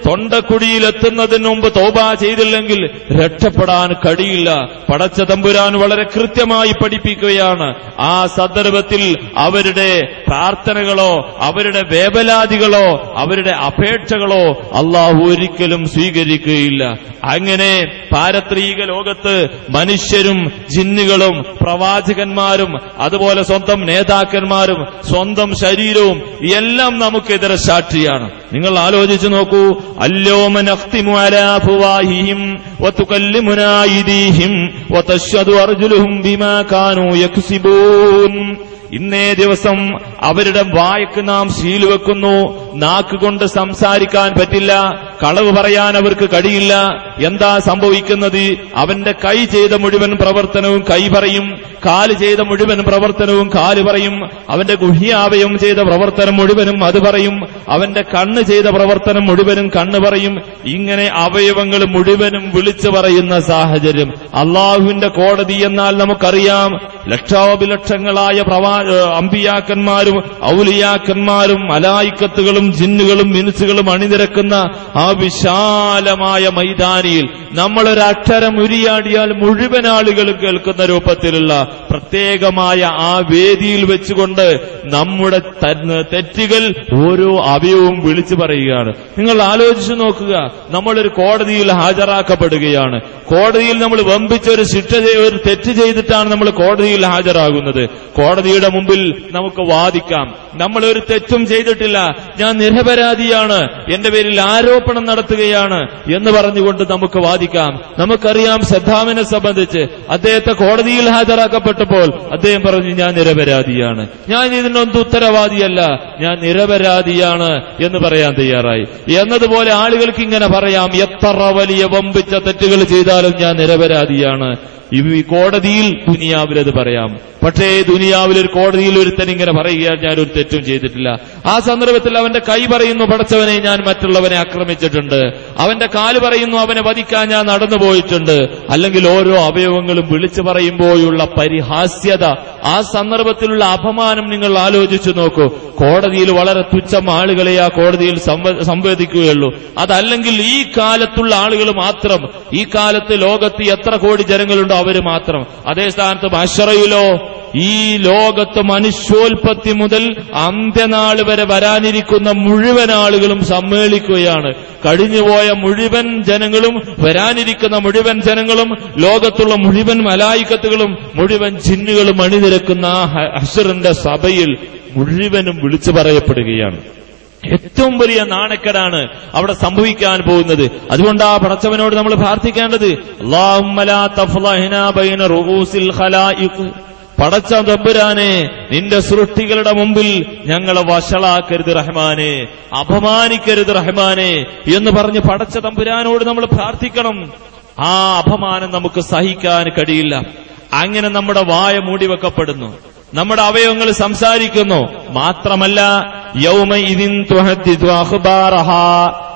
തൊണ്ടക്കുടിയിൽ എത്തുന്നതിന് മുമ്പ് തൗബ ചെയ്തില്ലെങ്കിൽ രക്ഷപ്പെടാൻ കഴിയില്ല. പടച്ച തമ്പുരാൻ വളരെ കൃത്യമായി പഠിപ്പിക്കുകയാണ്. ആ സന്ദർഭത്തിൽ അവരുടെ പ്രാർത്ഥനകളോ അവരുടെ വേവലാതികളോ അവരുടെ അപേക്ഷകളോ അള്ളാഹു ഒരിക്കലും സ്വീകരിക്കുകയില്ല. അങ്ങനെ പാരത്രിക ലോകത്ത് മനുഷ്യരും ജിന്നുകളും പ്രവാചകന്മാരും അതുപോലെ സ്വന്തം നേതാക്കന്മാരും സ്വന്തം ശരീരവും എല്ലാം നമുക്കെതിരെ സാക്ഷിയാണ്. നിങ്ങൾ ആലോചിച്ചു നോക്കൂ. അല്യോമ നഖ്തിമു അലാ അഫ്വാഹിഹിം വതുകല്ലിമുനാ അയ്ദീഹിം വതശ്ഹദു അർജുലുഹും ബിമാ കാനൂ യക്സിബൂൻ. ഇന്നേ ദിവസം അവരുടെ വായ്ക്ക് നാം സീൽ വെക്കുന്നു. നാക്കുകൊണ്ട് സംസാരിക്കാൻ പറ്റില്ല, കളവ് പറയാൻ അവർക്ക് കഴിയില്ല. എന്താ സംഭവിക്കുന്നത്? അവന്റെ കൈ ചെയ്ത മുഴുവൻ പ്രവർത്തനവും കൈ പറയും, കാല് ചെയ്ത മുഴുവൻ പ്രവർത്തനവും കാല് പറയും, അവന്റെ ഗുഹ്യാവയം ചെയ്ത പ്രവർത്തനം മുഴുവനും അത് പറയും, അവന്റെ കണ്ണ് ചെയ്ത പ്രവർത്തനം മുഴുവനും കണ്ണ് പറയും. ഇങ്ങനെ അവയവങ്ങൾ മുഴുവനും വിളിച്ചു പറയുന്ന സാഹചര്യം. അള്ളാഹുവിന്റെ കോടതി എന്നാൽ നമുക്കറിയാം. ലക്ഷോപലക്ഷങ്ങളായ അമ്പിയാക്കന്മാരും ഔലിയാക്കന്മാരും മലായിക്കത്തുകളും ജിന്നുകളും മിനുസുകളും അണിനിരക്കുന്ന ആ വിശാലമായ മൈതാനിയിൽ നമ്മളൊരക്ഷരം ഉരിയാടിയാൽ മുഴുവൻ ആളുകളും കേൾക്കുന്ന രൂപത്തിലുള്ള പ്രത്യേകമായ ആ വേദിയിൽ വെച്ചുകൊണ്ട് നമ്മുടെ തെറ്റുകൾ ഓരോ അവയവും വിളിച്ചു പറയുകയാണ്. നിങ്ങൾ ആലോചിച്ചു നോക്കുക. നമ്മളൊരു കോടതിയിൽ ഹാജരാക്കപ്പെടുകയാണ്. കോടതിയിൽ നമ്മൾ വമ്പിച്ച ഒരു ഒരു തെറ്റ് ചെയ്തിട്ടാണ് നമ്മൾ കോടതിയിൽ ഹാജരാകുന്നത്. കോടതിയുടെ മുമ്പിൽ നമുക്ക് വാദിക്കാം. നമ്മളൊരു തെറ്റും ചെയ്തിട്ടില്ല, ഞാൻ നിരപരാധിയാണ്, എന്റെ പേരിൽ ആരോപണം നടത്തുകയാണ് എന്ന് പറഞ്ഞുകൊണ്ട് നമുക്ക് വാദിക്കാം. നമുക്കറിയാം സദ്ദാമിനെ സംബന്ധിച്ച് അദ്ദേഹത്തെ കോടതിയിൽ ഹാജരാക്കപ്പെട്ടപ്പോൾ അദ്ദേഹം പറഞ്ഞു, ഞാൻ നിരപരാധിയാണ്, ഞാൻ ഇതിനൊന്നും ഉത്തരവാദിയല്ല, ഞാൻ നിരപരാധിയാണ് എന്ന് പറയാൻ തയ്യാറായി. എന്നതുപോലെ ആളുകൾക്ക് ഇങ്ങനെ പറയാം, എത്ര വലിയ വമ്പിച്ച തെറ്റുകൾ ചെയ്താലും ഞാൻ നിരപരാധിയാണ്. ഈ കോടതിയിൽ ദുനിയാവിലത് പറയാം. പക്ഷേ ദുനിയാവിൽ ഒരു കോടതിയിൽ ഒരുത്തൻ ഇങ്ങനെ പറയുക, ഞാനൊരു തെറ്റും ചെയ്തിട്ടില്ല. ആ സന്ദർഭത്തിൽ അവന്റെ കൈ പറയുന്നു, പടച്ചവനെ ഞാൻ മറ്റുള്ളവനെ ആക്രമിച്ചിട്ടുണ്ട്. അവന്റെ കാല് പറയുന്നു, അവനെ വധിക്കാൻ ഞാൻ നടന്നു പോയിട്ടുണ്ട്. അല്ലെങ്കിൽ ഓരോ അവയവങ്ങളും വിളിച്ചു പറയുമ്പോഴുള്ള പരിഹാസ്യത, ആ സന്ദർഭത്തിലുള്ള അപമാനം നിങ്ങൾ ആലോചിച്ചു നോക്കൂ. കോടതിയിൽ വളരെ തുച്ഛം ആളുകളെ ആ കോടതിയിൽ സംവദിക്കുകയുള്ളൂ. അതല്ലെങ്കിൽ ഈ കാലത്തുള്ള ആളുകൾ മാത്രം, ഈ കാലത്ത് ലോകത്ത് എത്ര കോടി ജനങ്ങളുണ്ടോ അവര് മാത്രം. അതേ സ്ഥാനത്ത് മഹ്ശറയിലോ ഈ ലോകത്ത് മനുഷ്യോൽപത്തി മുതൽ അന്ത്യനാൾ വരെ വരാനിരിക്കുന്ന മുഴുവൻ ആളുകളും സമ്മേളിക്കുകയാണ്. കഴിഞ്ഞുപോയ മുഴുവൻ ജനങ്ങളും വരാനിരിക്കുന്ന മുഴുവൻ ജനങ്ങളും ലോകത്തുള്ള മുഴുവൻ മലായിക്കത്തുകളും മുഴുവൻ ജിന്നുകളും അണിനിരക്കുന്ന ഹശ്റിന്റെ സഭയിൽ മുഴുവനും വിളിച്ചു പറയപ്പെടുകയാണ്. ഏറ്റവും വലിയ നാണക്കേടാണ് അവിടെ സംഭവിക്കാൻ പോകുന്നത്. അതുകൊണ്ട് ആ പടച്ചവനോട് നമ്മൾ പ്രാർത്ഥിക്കേണ്ടത്, അല്ലാഹുമ്മ ലാ തഫ്ളഹ്നാ ബൈന റൂസിൽ ഖലായിഖ്, പടച്ച തമ്പുരാനെ നിന്റെ സൃഷ്ടികളുടെ മുമ്പിൽ ഞങ്ങളെ വഷളാക്കരുത് റഹ്മാനെ, അപമാനിക്കരുത് റഹ്മാനെ എന്ന് പറഞ്ഞ് പടച്ച തമ്പുരാനോട് നമ്മൾ പ്രാർത്ഥിക്കണം. ആ അപമാനം നമുക്ക് സഹിക്കാൻ കഴിയില്ല. അങ്ങനെ നമ്മുടെ വായ മൂടിവെക്കപ്പെടുന്നു, നമ്മുടെ അവയവങ്ങൾ സംസാരിക്കുന്നു. മാത്രമല്ല യൗമഇദിൻ തുഹദ്ദിഥു അഖ്ബാറഹാ,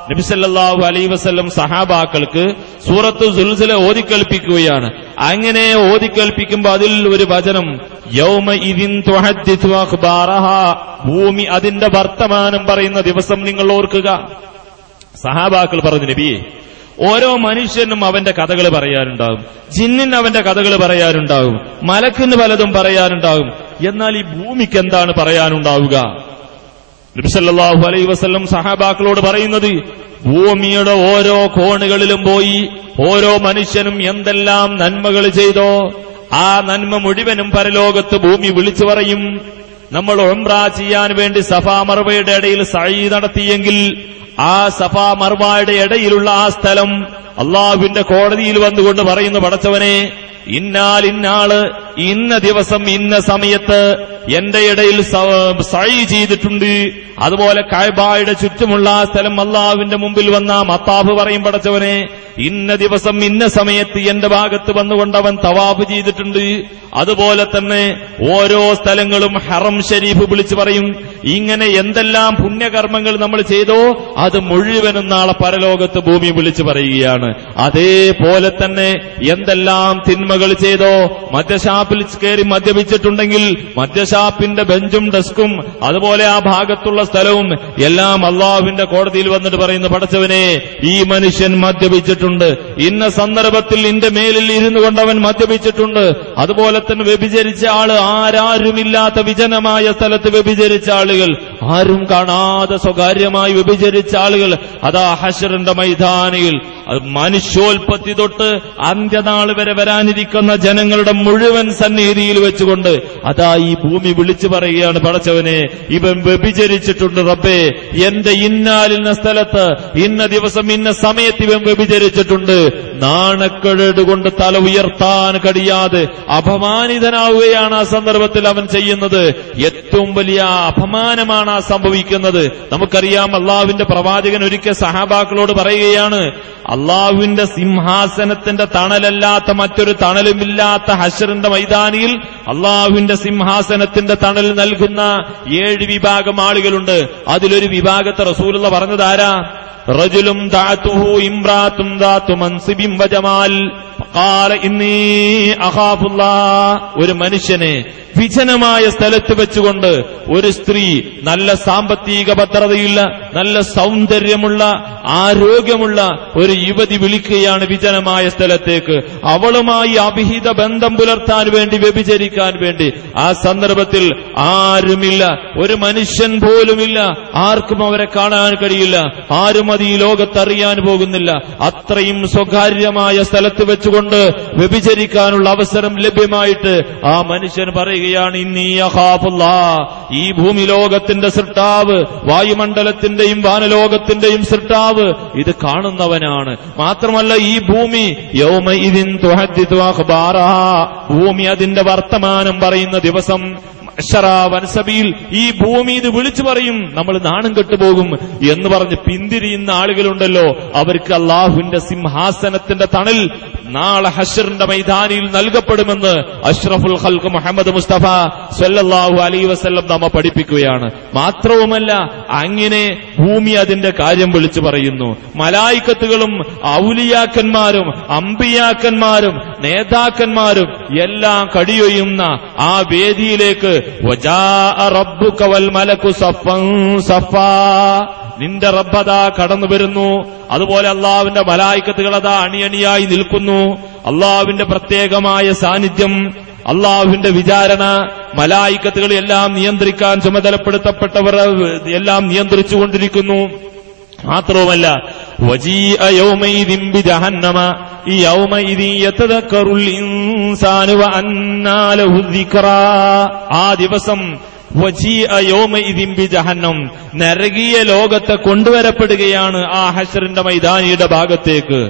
നബി സല്ലല്ലാഹു അലൈഹി വസല്ലം സഹാബാക്കൾക്ക് സൂറത്തു സുൽസില ഓതിക്കേൽപ്പിക്കുകയാണ്. അങ്ങനെ ഓതിക്കേൽപ്പിക്കുമ്പോൾ അതിൽ ഒരു വചനം, യൗമഇദിൻ തുഹദ്ദിഥു അഖ്ബാറഹാ, ഭൂമി അതിന്റെ വർത്തമാനം പറയുന്ന ദിവസം നിങ്ങൾ ഓർക്കുക. സഹാബാക്കൾ പറഞ്ഞു, നബിയെ ഓരോ മനുഷ്യനും അവന്റെ കഥകൾ പറയാനുണ്ടാകും, ജിന്നിന് അവന്റെ കഥകൾ പറയാനുണ്ടാകും, മലക്കിന് പലതും പറയാനുണ്ടാകും. എന്നാൽ ഈ ഭൂമിക്ക് എന്താണ് പറയാനുണ്ടാവുക? നബി സല്ലല്ലാഹു അലൈഹി വസല്ലം സഹാബാക്കളോട് പറയുന്നത്, ഭൂമിയുടെ ഓരോ കോണുകളിലും പോയി ഓരോ മനുഷ്യനും എന്തെല്ലാം നന്മകൾ ചെയ്തോ ആ നന്മ മുഴുവനും പരലോകത്ത് ഭൂമി വിളിച്ചു പറയും. നമ്മൾ ഉംറ ചെയ്യാൻ വേണ്ടി സഫാ മർവയുടെ ഇടയിൽ സഈ നടത്തിയെങ്കിൽ ആ സഫാ മർവയുടെ ഇടയിലുള്ള ആ സ്ഥലം അള്ളാഹുവിന്റെ കോടതിയിൽ വന്നുകൊണ്ട് പറയുന്നു, പടച്ചവനെ, ഇന്നാളിന്നാള് ഇന്ന ദിവസം ഇന്ന സമയത്ത് എന്റെ ഇടയിൽ സഈ ചെയ്തിട്ടുണ്ട്. അതുപോലെ കഅബയുടെ ചുറ്റുമുള്ള ആ സ്ഥലം അള്ളാഹുവിന്റെ മുമ്പിൽ വന്ന മത്താഫ് പറയും, പടച്ചവനെ, ഇന്ന ദിവസം ഇന്ന സമയത്ത് എന്റെ ഭാഗത്ത് വന്നുകൊണ്ട് അവൻ തവാഫ് ചെയ്തിട്ടുണ്ട്. അതുപോലെ തന്നെ ഓരോ സ്ഥലങ്ങളും ഹറം ഷരീഫ് വിളിച്ചു പറയും. ഇങ്ങനെ എന്തെല്ലാം പുണ്യകർമ്മങ്ങൾ നമ്മൾ ചെയ്തോ അത് മുഴുവനും നാളെ പരലോകത്ത് ഭൂമി വിളിച്ചു പറയുകയാണ്. അതേപോലെ തന്നെ എന്തെല്ലാം തിന്മകൾ ചെയ്തോ, മദ്യഷാപ്പിൽ കയറി മദ്യപിച്ചിട്ടുണ്ടെങ്കിൽ മദ്യഷാപ്പിന്റെ ബെഞ്ചും ഡെസ്കും അതുപോലെ ആ ഭാഗത്തുള്ള സ്ഥലവും എല്ലാം അള്ളാഹുവിന്റെ കോടതിയിൽ വന്നിട്ട് പറയുന്നു, പടച്ചവനെ, ഈ മനുഷ്യൻ മദ്യപിച്ചിട്ടുണ്ട്, ഇന്ന സന്ദർഭത്തിൽ നിന്റെ മേലിൽ ഇരുന്നു കൊണ്ട് അവൻ മദ്യപിച്ചിട്ടുണ്ട്. അതുപോലെ തന്നെ വ്യഭിചരിച്ച ആള്, ആരാരുമില്ലാത്ത വിജനമായ സ്ഥലത്ത് വ്യഭിചരിച്ച ആളുകൾ, ആരും കാണാതെ സ്വകാര്യമായി വ്യഭിചരിച്ച ആളുകൾ, അതാ ഹശ്റിന്റെ മൈതാനിയിൽ മനുഷ്യോൽപത്തി തൊട്ട് അന്ത്യനാൾ വരെ വരാനിരിക്കുന്ന ജനങ്ങളുടെ മുഴുവൻ സന്നിധിയിൽ വെച്ചുകൊണ്ട് അതാ ഈ ഭൂമി വിളിച്ചു പറയുകയാണ്, പടച്ചവനെ, ഇവൻ വ്യഭിചരിച്ചിട്ടുണ്ട് റബ്ബേ, എന്റെ ഇന്നാലിന്ന സ്ഥലത്ത് ഇന്ന ദിവസം ഇന്ന സമയത്ത് ഇവൻ വ്യഭിചരിച്ചിട്ടുണ്ട്. നാണക്കേട് കൊണ്ട് തല ഉയർത്താൻ കഴിയാതെ അപമാനിതനാവുകയാണ് ആ സന്ദർഭത്തിൽ അവൻ ചെയ്യുന്നത്. ഏറ്റവും വലിയ അപമാനമാണ് ആ സംഭവിക്കുന്നത്. നമുക്കറിയാം, അള്ളാഹുവിന്റെ പ്രവാചകൻ ഒരിക്കൽ സഹാബാക്കളോട് പറയുകയാണ്, അള്ളാഹുവിന്റെ സിംഹാസനത്തിന്റെ തണലല്ലാത്ത മറ്റൊരു തണലുമില്ലാത്ത ഹശ്റിന്റെ മൈതാനിയിൽ അള്ളാഹുവിന്റെ സിംഹാസനത്തിന്റെ തണൽ നൽകുന്ന 7 വിഭാഗം ആളുകളുണ്ട്. അതിലൊരു വിഭാഗത്തെ റസൂലുള്ള പറഞ്ഞതാരാ? റജുലും ദഅതുഹു ഇംറാത്തുൻ ദാതു മൻസിബിൻ വജമാൽ ഖാല ഇന്നി അഖാഫുല്ലാഹ്. ഒരു മനുഷ്യനെ വിജനമായ സ്ഥലത്ത് വെച്ചുകൊണ്ട് ഒരു സ്ത്രീ, നല്ല സാമ്പത്തിക ഭദ്രതയുള്ള, നല്ല സൗന്ദര്യമുള്ള, ആരോഗ്യമുള്ള ഒരു യുവതി വിളിക്കുകയാണ് വിജനമായ സ്ഥലത്തേക്ക്, അവളുമായി അഭിഹിത ബന്ധം പുലർത്താൻ വേണ്ടി, വ്യഭിചരിക്കാൻ വേണ്ടി. ആ സന്ദർഭത്തിൽ ആരുമില്ല, ഒരു മനുഷ്യൻ പോലുമില്ല, ആർക്കും അവരെ കാണാൻ കഴിയില്ല, ആരും അത് ഈ ലോകത്തറിയാൻ പോകുന്നില്ല. അത്രയും സ്വകാര്യമായ സ്ഥലത്ത് വെച്ചുകൊണ്ട് വ്യഭിചരിക്കാനുള്ള അവസരം ലഭ്യമായിട്ട് ആ മനുഷ്യൻ പറയുകയാണ്, ഇന്നി അഖാഫുല്ലാഹ്. ഈ ഭൂമി ലോകത്തിന്റെ സൃഷ്ടാവ്, വായുമണ്ഡലത്തിന്റെയും വാനലോകത്തിന്റെയും സൃഷ്ടാവ് ഇത് കാണുന്നവനാണ്. മാത്രമല്ല, ഈ ഭൂമി യൗമഇദിൻ തുഹദ്ദിതു അഖ്ബാറഹാ, ഭൂമി അതിന്റെ വർത്തമാനം പറയുന്ന ദിവസം. വൻസബീൽ, ഈ ഭൂമി ഇത് വിളിച്ചു പറയും, നമ്മൾ നാണം കെട്ടുപോകും എന്ന് പറഞ്ഞ് പിന്തിരിയുന്ന ആളുകളുണ്ടല്ലോ, അവർക്ക് അള്ളാഹുവിന്റെ സിംഹാസനത്തിന്റെ തണൽ നാളെ ഹശ്റിന്റെ മൈതാനിയിൽ നൽകപ്പെടുമെന്ന് അഷ്റഫുൽ ഖൽഖ് മുഹമ്മദ് മുസ്തഫ സ്വല്ലല്ലാഹു അലൈഹി വസല്ലം നമ്മെ പഠിപ്പിക്കുകയാണ്. മാത്രവുമല്ല, അങ്ങനെ ഭൂമി അതിന്റെ കാര്യം വിളിച്ചു പറയുന്നു. മലായിക്കത്തുകളും ഔലിയാക്കന്മാരും അമ്പിയാക്കന്മാരും നേതാക്കന്മാരും എല്ലാം കടിയൊയ്യുന്ന ആ വേദിയിലേക്ക് വജാഅ റബ്ബുക വൽ മലകു സഫൻ സഫാ, നിന്റെ റബ്ബതാ കടന്നു വരുന്നു. അതുപോലെ അള്ളാഹുവിന്റെ മലായിക്കത്തുകളതാ അണിയണിയായി നിൽക്കുന്നു. അള്ളാഹുവിന്റെ പ്രത്യേകമായ സാന്നിധ്യം, അള്ളാഹുവിന്റെ വിചാരണ, മലായിക്കത്തുകൾ എല്ലാം നിയന്ത്രിക്കാൻ ചുമതലപ്പെടുത്തപ്പെട്ടവർ എല്ലാം നിയന്ത്രിച്ചുകൊണ്ടിരിക്കുന്നു. മാത്രവുമല്ല, വജീഅ യൗമഇദിൻ ബിജഹന്നമ യൗമഇദിൻ യതദക്കറുൽ ഇൻസാനു വഅന്നാ ലഹു ദിക്റാ. ആ ദിവസം വജീഅ യൗമഇദിൻ ബിജഹന്നം, നരകീയ ലോകത്തെ കൊണ്ടുവരപ്പെടുകയാണ് ആ ഹശ്റിന്റെ മൈതാനിയുടെ ഭാഗത്തേക്ക്.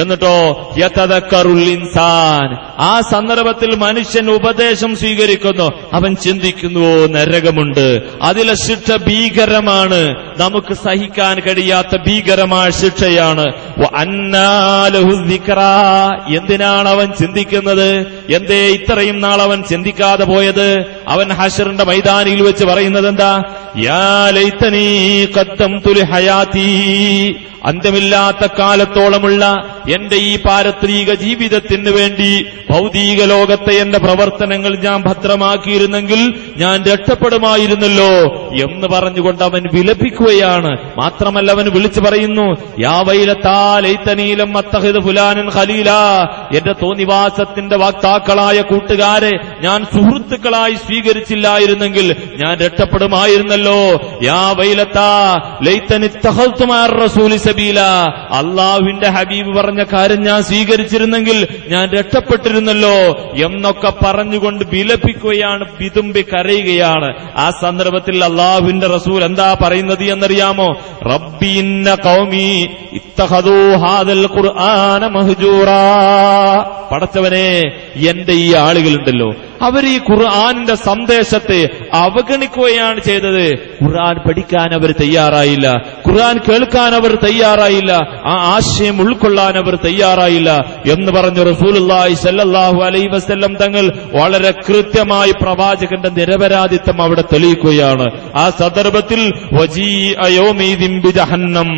എന്നിട്ടോ യതദക്കറുൽ ഇൻസാൻ, ആ സന്ദർഭത്തിൽ മനുഷ്യൻ ഉപദേശം സ്വീകരിക്കുന്നു. അവൻ ചിന്തിക്കുന്നുവോ, നരകമുണ്ട്, അതിലെ ശിക്ഷ ഭീകരമാണ്, നമുക്ക് സഹിക്കാൻ കഴിയാത്ത ഭീകരമായ ശിക്ഷയാണ്. വഅന്നാ ലഹു ദിക്റാ, എന്തിനാണ് അവൻ ചിന്തിക്കുന്നത്? എന്തേ ഇത്രയും നാൾ അവൻ ചിന്തിക്കാതെ പോയത്? അവൻ ഹശ്റിന്റെ മൈതാനിയിൽ വെച്ച് പറയുന്നത് എന്താ? യാ ലൈതനീ ഖദ്ദംതു ലി ഹയാതീ, അന്ത്യമില്ലാത്ത കാലത്തോളമുള്ള എന്റെ ഈ പാരത്രിക ജീവിതത്തിന് വേണ്ടി ഭൗതിക ലോകത്തെ എന്റെ പ്രവർത്തനങ്ങൾ ഞാൻ ഭദ്രമാക്കിയിരുന്നെങ്കിൽ ഞാൻ രക്ഷപ്പെടുമായിരുന്നല്ലോ എന്ന് പറഞ്ഞുകൊണ്ട് അവൻ വിലപിക്കുകയാണ്. മാത്രമല്ല അവൻ വിളിച്ചു പറയുന്നു, യാ വൈലത്താ ലൈതനീലം അത്തഖിദ് ഫുലാനൻ ഖലീലാ, എന്റെ തോന്നിവാസത്തിന്റെ വാക്താക്കളായ കൂട്ടുകാരെ ഞാൻ സുഹൃത്തുക്കളായി സ്വീകരിച്ചില്ലായിരുന്നെങ്കിൽ ഞാൻ രക്ഷപ്പെടുമായിരുന്നല്ലോ. യാ വൈലത്താ ലൈതനി ഇത്തഖദ്തു മഅ റസൂലി സബീലാ, അല്ലാഹുവിന്റെ ഹബീബ് പറഞ്ഞ കാര്യം ഞാൻ സ്വീകരിച്ചിരുന്നെങ്കിൽ ഞാൻ രക്ഷപ്പെട്ടിരുന്നല്ലോ എന്നൊക്കെ പറഞ്ഞുകൊണ്ട് വിലപിക്കുകയാണ്, വിതുമ്പി കരയുകയാണ്. ആ സന്ദർഭത്തിൽ അല്ലാഹുവിന്റെ റസൂൽ എന്താ പറയുന്നത് എന്നറിയാമോ? റബ്ബി ഇന്ന ഖൗമി ഇത്തഖദൂ ഹാദൽ ഖുർആന മഹ്ജൂറാ, പടച്ചവനെ എന്റെ ഈ ആളുകളുണ്ടല്ലോ അവർ ഈ ഖുർആനിന്റെ സന്ദേശത്തെ അവഗണിക്കുകയാണ് ചെയ്തത്. ഖുർആൻ പഠിക്കാൻ അവർ തയ്യാറായില്ല, ഖുർആൻ കേൾക്കാൻ അവർ തയ്യാറായില്ല, ആ ആശയം ഉൾക്കൊള്ളാൻ അവർ തയ്യാറായില്ല എന്ന് പറഞ്ഞു റസൂലുള്ളാഹി സ്വല്ലല്ലാഹു അലൈഹി വസല്ലം തങ്ങൾ വളരെ കൃത്യമായി പ്രവാചകന്റെ നിരപരാധിത്വം അവിടെ തെളിയിക്കുകയാണ്. ആ സന്ദർഭത്തിൽ വജീഅ യൗമഇദിൻ ബിജഹന്നം,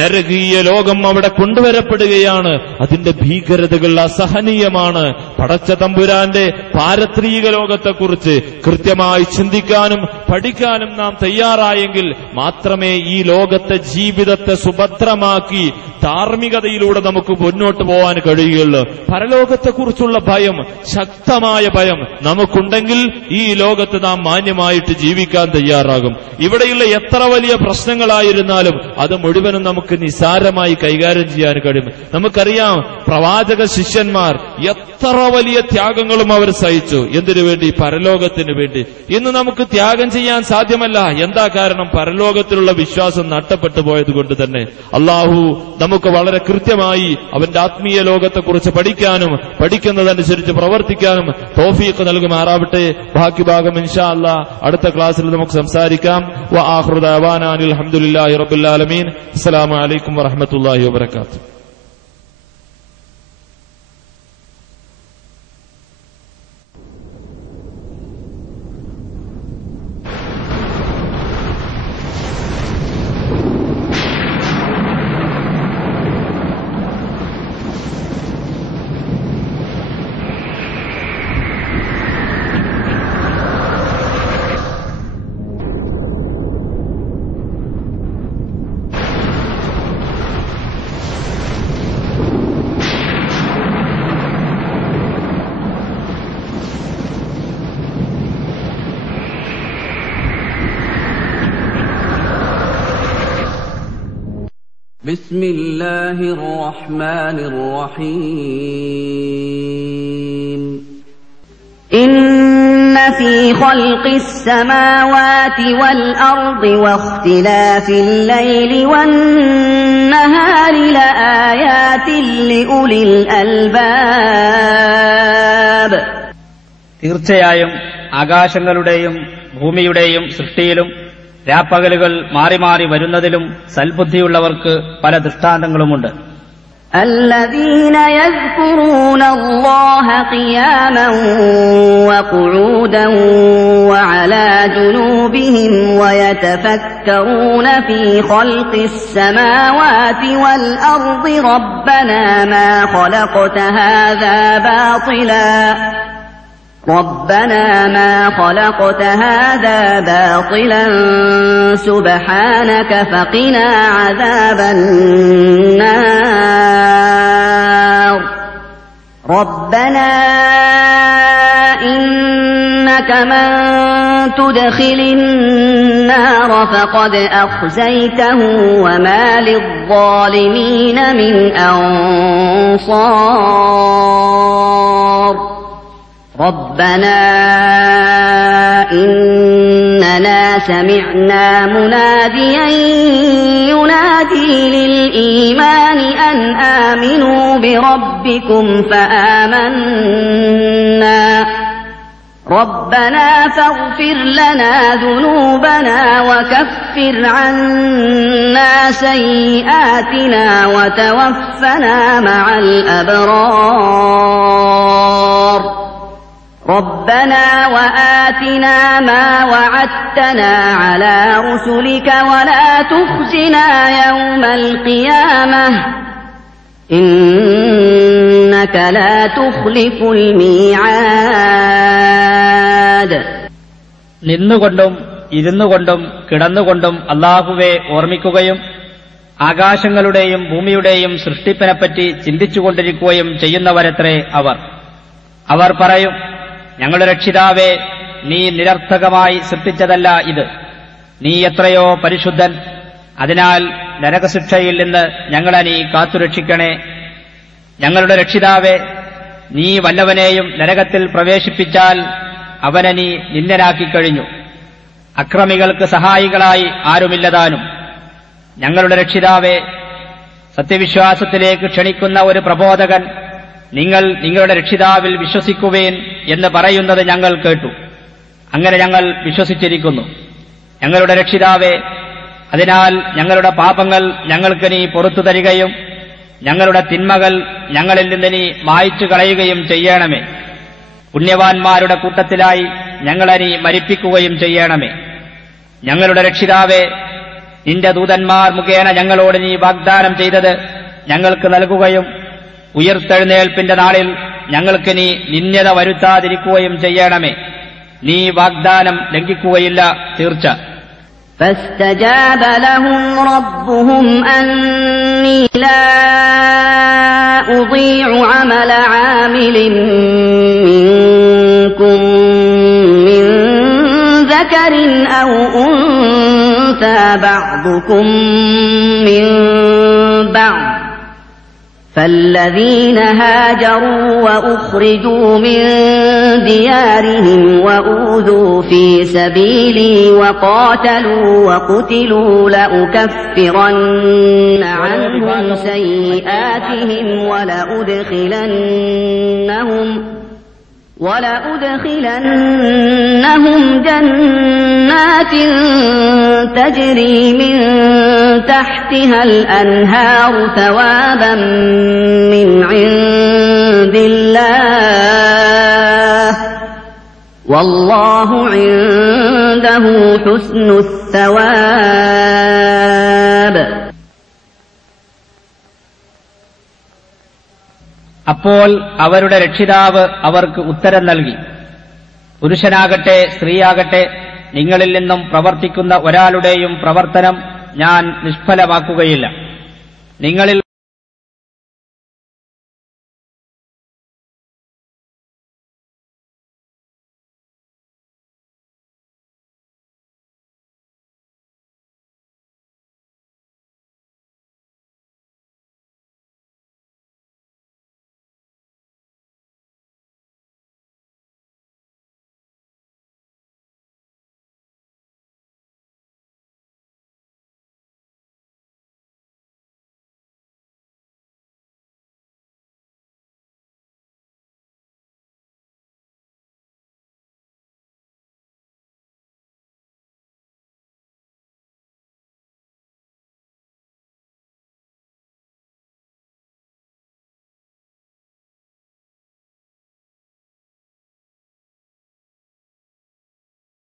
നരകീയ ലോകം അവിടെ കൊണ്ടുവരപ്പെടുകയാണ്. അതിന്റെ ഭീകരതകൾ അസഹനീയമാണ്. പടച്ച തമ്പുരാന്റെ പാരത്രിക ലോകത്തെക്കുറിച്ച് കൃത്യമായി ചിന്തിക്കാനും പഠിക്കാനും നാം തയ്യാറായെങ്കിൽ മാത്രമേ ഈ ലോകത്തെ ജീവിതത്തെ സുഭദ്രമാക്കി ധാർമ്മികതയിലൂടെ നമുക്ക് മുന്നോട്ട് പോകാൻ കഴിയുകയുള്ളൂ. പരലോകത്തെക്കുറിച്ചുള്ള ഭയം, ശക്തമായ ഭയം നമുക്കുണ്ടെങ്കിൽ ഈ ലോകത്ത് നാം മാന്യമായിട്ട് ജീവിക്കാൻ തയ്യാറാകും. ഇവിടെയുള്ള എത്ര വലിയ പ്രശ്നങ്ങളായിരുന്നാലും അത് മുഴുവനും നമുക്ക് നിസാരമായി കൈകാര്യം ചെയ്യാൻ കഴിയും. നമുക്കറിയാം പ്രവാചക ശിഷ്യന്മാർ എത്ര വലിയ ത്യാഗങ്ങളും അവർ സഹിച്ചു. എന്തിനു വേണ്ടി? പരലോകത്തിന് വേണ്ടി. ഇന്ന് നമുക്ക് ത്യാഗം ചെയ്യാൻ സാധ്യമല്ല. എന്താ കാരണം? പരലോകത്തിലുള്ള വിശ്വാസം നഷ്ടപ്പെട്ടു പോയത് കൊണ്ട് തന്നെ. അള്ളാഹു നമുക്ക് വളരെ കൃത്യമായി അവന്റെ ആത്മീയ ലോകത്തെക്കുറിച്ച് പഠിക്കാനും പഠിക്കുന്നതനുസരിച്ച് പ്രവർത്തിക്കാനും തൗഫീഖ് നൽകുമാറാവട്ടെ. ബാക്കി ഭാഗം ഇൻഷാ അല്ലാഹ് അടുത്ത ക്ലാസ്സിൽ നമുക്ക് സംസാരിക്കാം. വ ആഖിറു ദഅവാനാ അൽഹംദുലില്ലാഹി റബ്ബിൽ ആലമീൻ. അസ്സലാമു അലൈക്കും വറഹ്മത്തുള്ളാഹി വബറകാതുഹു. بسم الله الرحمن الرحيم إن في خلق السماوات والأرض واختلاف الليل والنهار لآيات لأولي الألباب. തീർച്ചയായും ആകാശങ്ങളുടെയും ഭൂമിയുടെയും സൃഷ്ടിയിലും രാപ്പകലുകൾ മാറി മാറി വരുന്നതിലും സൽബുദ്ധിയുള്ളവർക്ക് പല ദൃഷ്ടാന്തങ്ങളുമുണ്ട്. الذين يذكرون الله قياما وقعودا وعلى جنوبهم ويتفكرون في خلق السماوات والأرض ربنا ما خلقت هذا باطلا سبحانك فقنا عذاب النار ربنا إنك من تدخل النار فقد أخزيته وما للظالمين من أنصار ربنا إننا سمعنا مناديا ينادي للإيمان أن آمنوا بربكم فآمنا ربنا فاغفر لنا ذنوبنا وكفر عنا سيئاتنا وتوفنا مع الأبرار ربنا وآتنا ما وعدتنا على رسلك ولا تخزنا يوم القيامة إنك لا تخلف الميعاد. നിന്നുകൊണ്ടും ഇരുന്നുകൊണ്ടും കിടന്നുകൊണ്ടും അല്ലാഹുവെ ഓർമ്മിക്കുകയും ആകാശങ്ങളുടെയും ഭൂമിയുടെയും സൃഷ്ടിപ്പിനെപ്പറ്റി ചിന്തിച്ചുകൊണ്ടിരിക്കുകയും ചെയ്യുന്നവരത്രേ അവർ. അവർ പറയും, ഞങ്ങളുടെ രക്ഷിതാവേ, നീ നിരർത്ഥകമായി സൃഷ്ടിച്ചതല്ല ഇത്. നീ എത്രയോ പരിശുദ്ധൻ. അതിനാൽ നരകശിക്ഷയിൽ നിന്ന് ഞങ്ങളെ നീ കാത്തുരക്ഷിക്കണേ. ഞങ്ങളുടെ രക്ഷിതാവേ, നീ വല്ലവനെയും നരകത്തിൽ പ്രവേശിപ്പിച്ചാൽ അവനെ നീ നിന്ദനാക്കിക്കഴിഞ്ഞു. അക്രമികൾക്ക് സഹായികളായി ആരുമില്ലതാനും. ഞങ്ങളുടെ രക്ഷിതാവേ, സത്യവിശ്വാസത്തിലേക്ക് ക്ഷണിക്കുന്ന ഒരു പ്രബോധകൻ നിങ്ങൾ നിങ്ങളുടെ രക്ഷിതാവിൽ വിശ്വസിക്കുവേൻ എന്ന് പറയുന്നത് ഞങ്ങൾ കേട്ടു. അങ്ങനെ ഞങ്ങൾ വിശ്വസിച്ചിരിക്കുന്നു. ഞങ്ങളുടെ രക്ഷിതാവേ, അതിനാൽ ഞങ്ങളുടെ പാപങ്ങൾ ഞങ്ങൾക്ക് നീ പുറത്തു തരികയും ഞങ്ങളുടെ തിന്മകൾ ഞങ്ങളിൽ നിന്ന് നീ മായ്ച്ചു കളയുകയും ചെയ്യണമേ. പുണ്യവാന്മാരുടെ കൂട്ടത്തിലായി ഞങ്ങളെ നീ മരിപ്പിക്കുകയും ചെയ്യണമേ. ഞങ്ങളുടെ രക്ഷിതാവേ, നിന്റെ ദൂതന്മാർ മുഖേന ഞങ്ങളോട് നീ വാഗ്ദാനം ചെയ്തത് ഞങ്ങൾക്ക് നൽകുകയും ഉയർത്തെഴുന്നേൽപ്പിന്റെ നാളിൽ ഞങ്ങൾക്ക് നീ നിന്ദ്യത വരുത്താതിരിക്കുകയും ചെയ്യണമേ. നീ വാഗ്ദാനം ലംഘിക്കുകയില്ല, തീർച്ച. فاستجاب لهم ربهم أني لا أضيع عمل عامل منكم من ذكر أو أنثى بعضكم من بعض فالذين هاجروا وأخرجوا من ديارهم وأوذوا في سبيلي وقاتلوا وقتلوا لأكفرن عنهم سيئاتهم ولأدخلنهم جنات تجري من تحتها الأنهار ثوابا من عند الله والله عنده حسن الثواب. അപ്പോൾ അവരുടെ രക്ഷിതാവ് അവർക്ക് ഉത്തരം നൽകി, പുരുഷനാകട്ടെ സ്ത്രീയാകട്ടെ, നിങ്ങളിൽ നിന്നും പ്രവർത്തിക്കുന്ന ഒരാളുടെയും പ്രവർത്തനം ഞാൻ നിഷ്ഫലമാക്കുകയില്ല. നിങ്ങളിൽ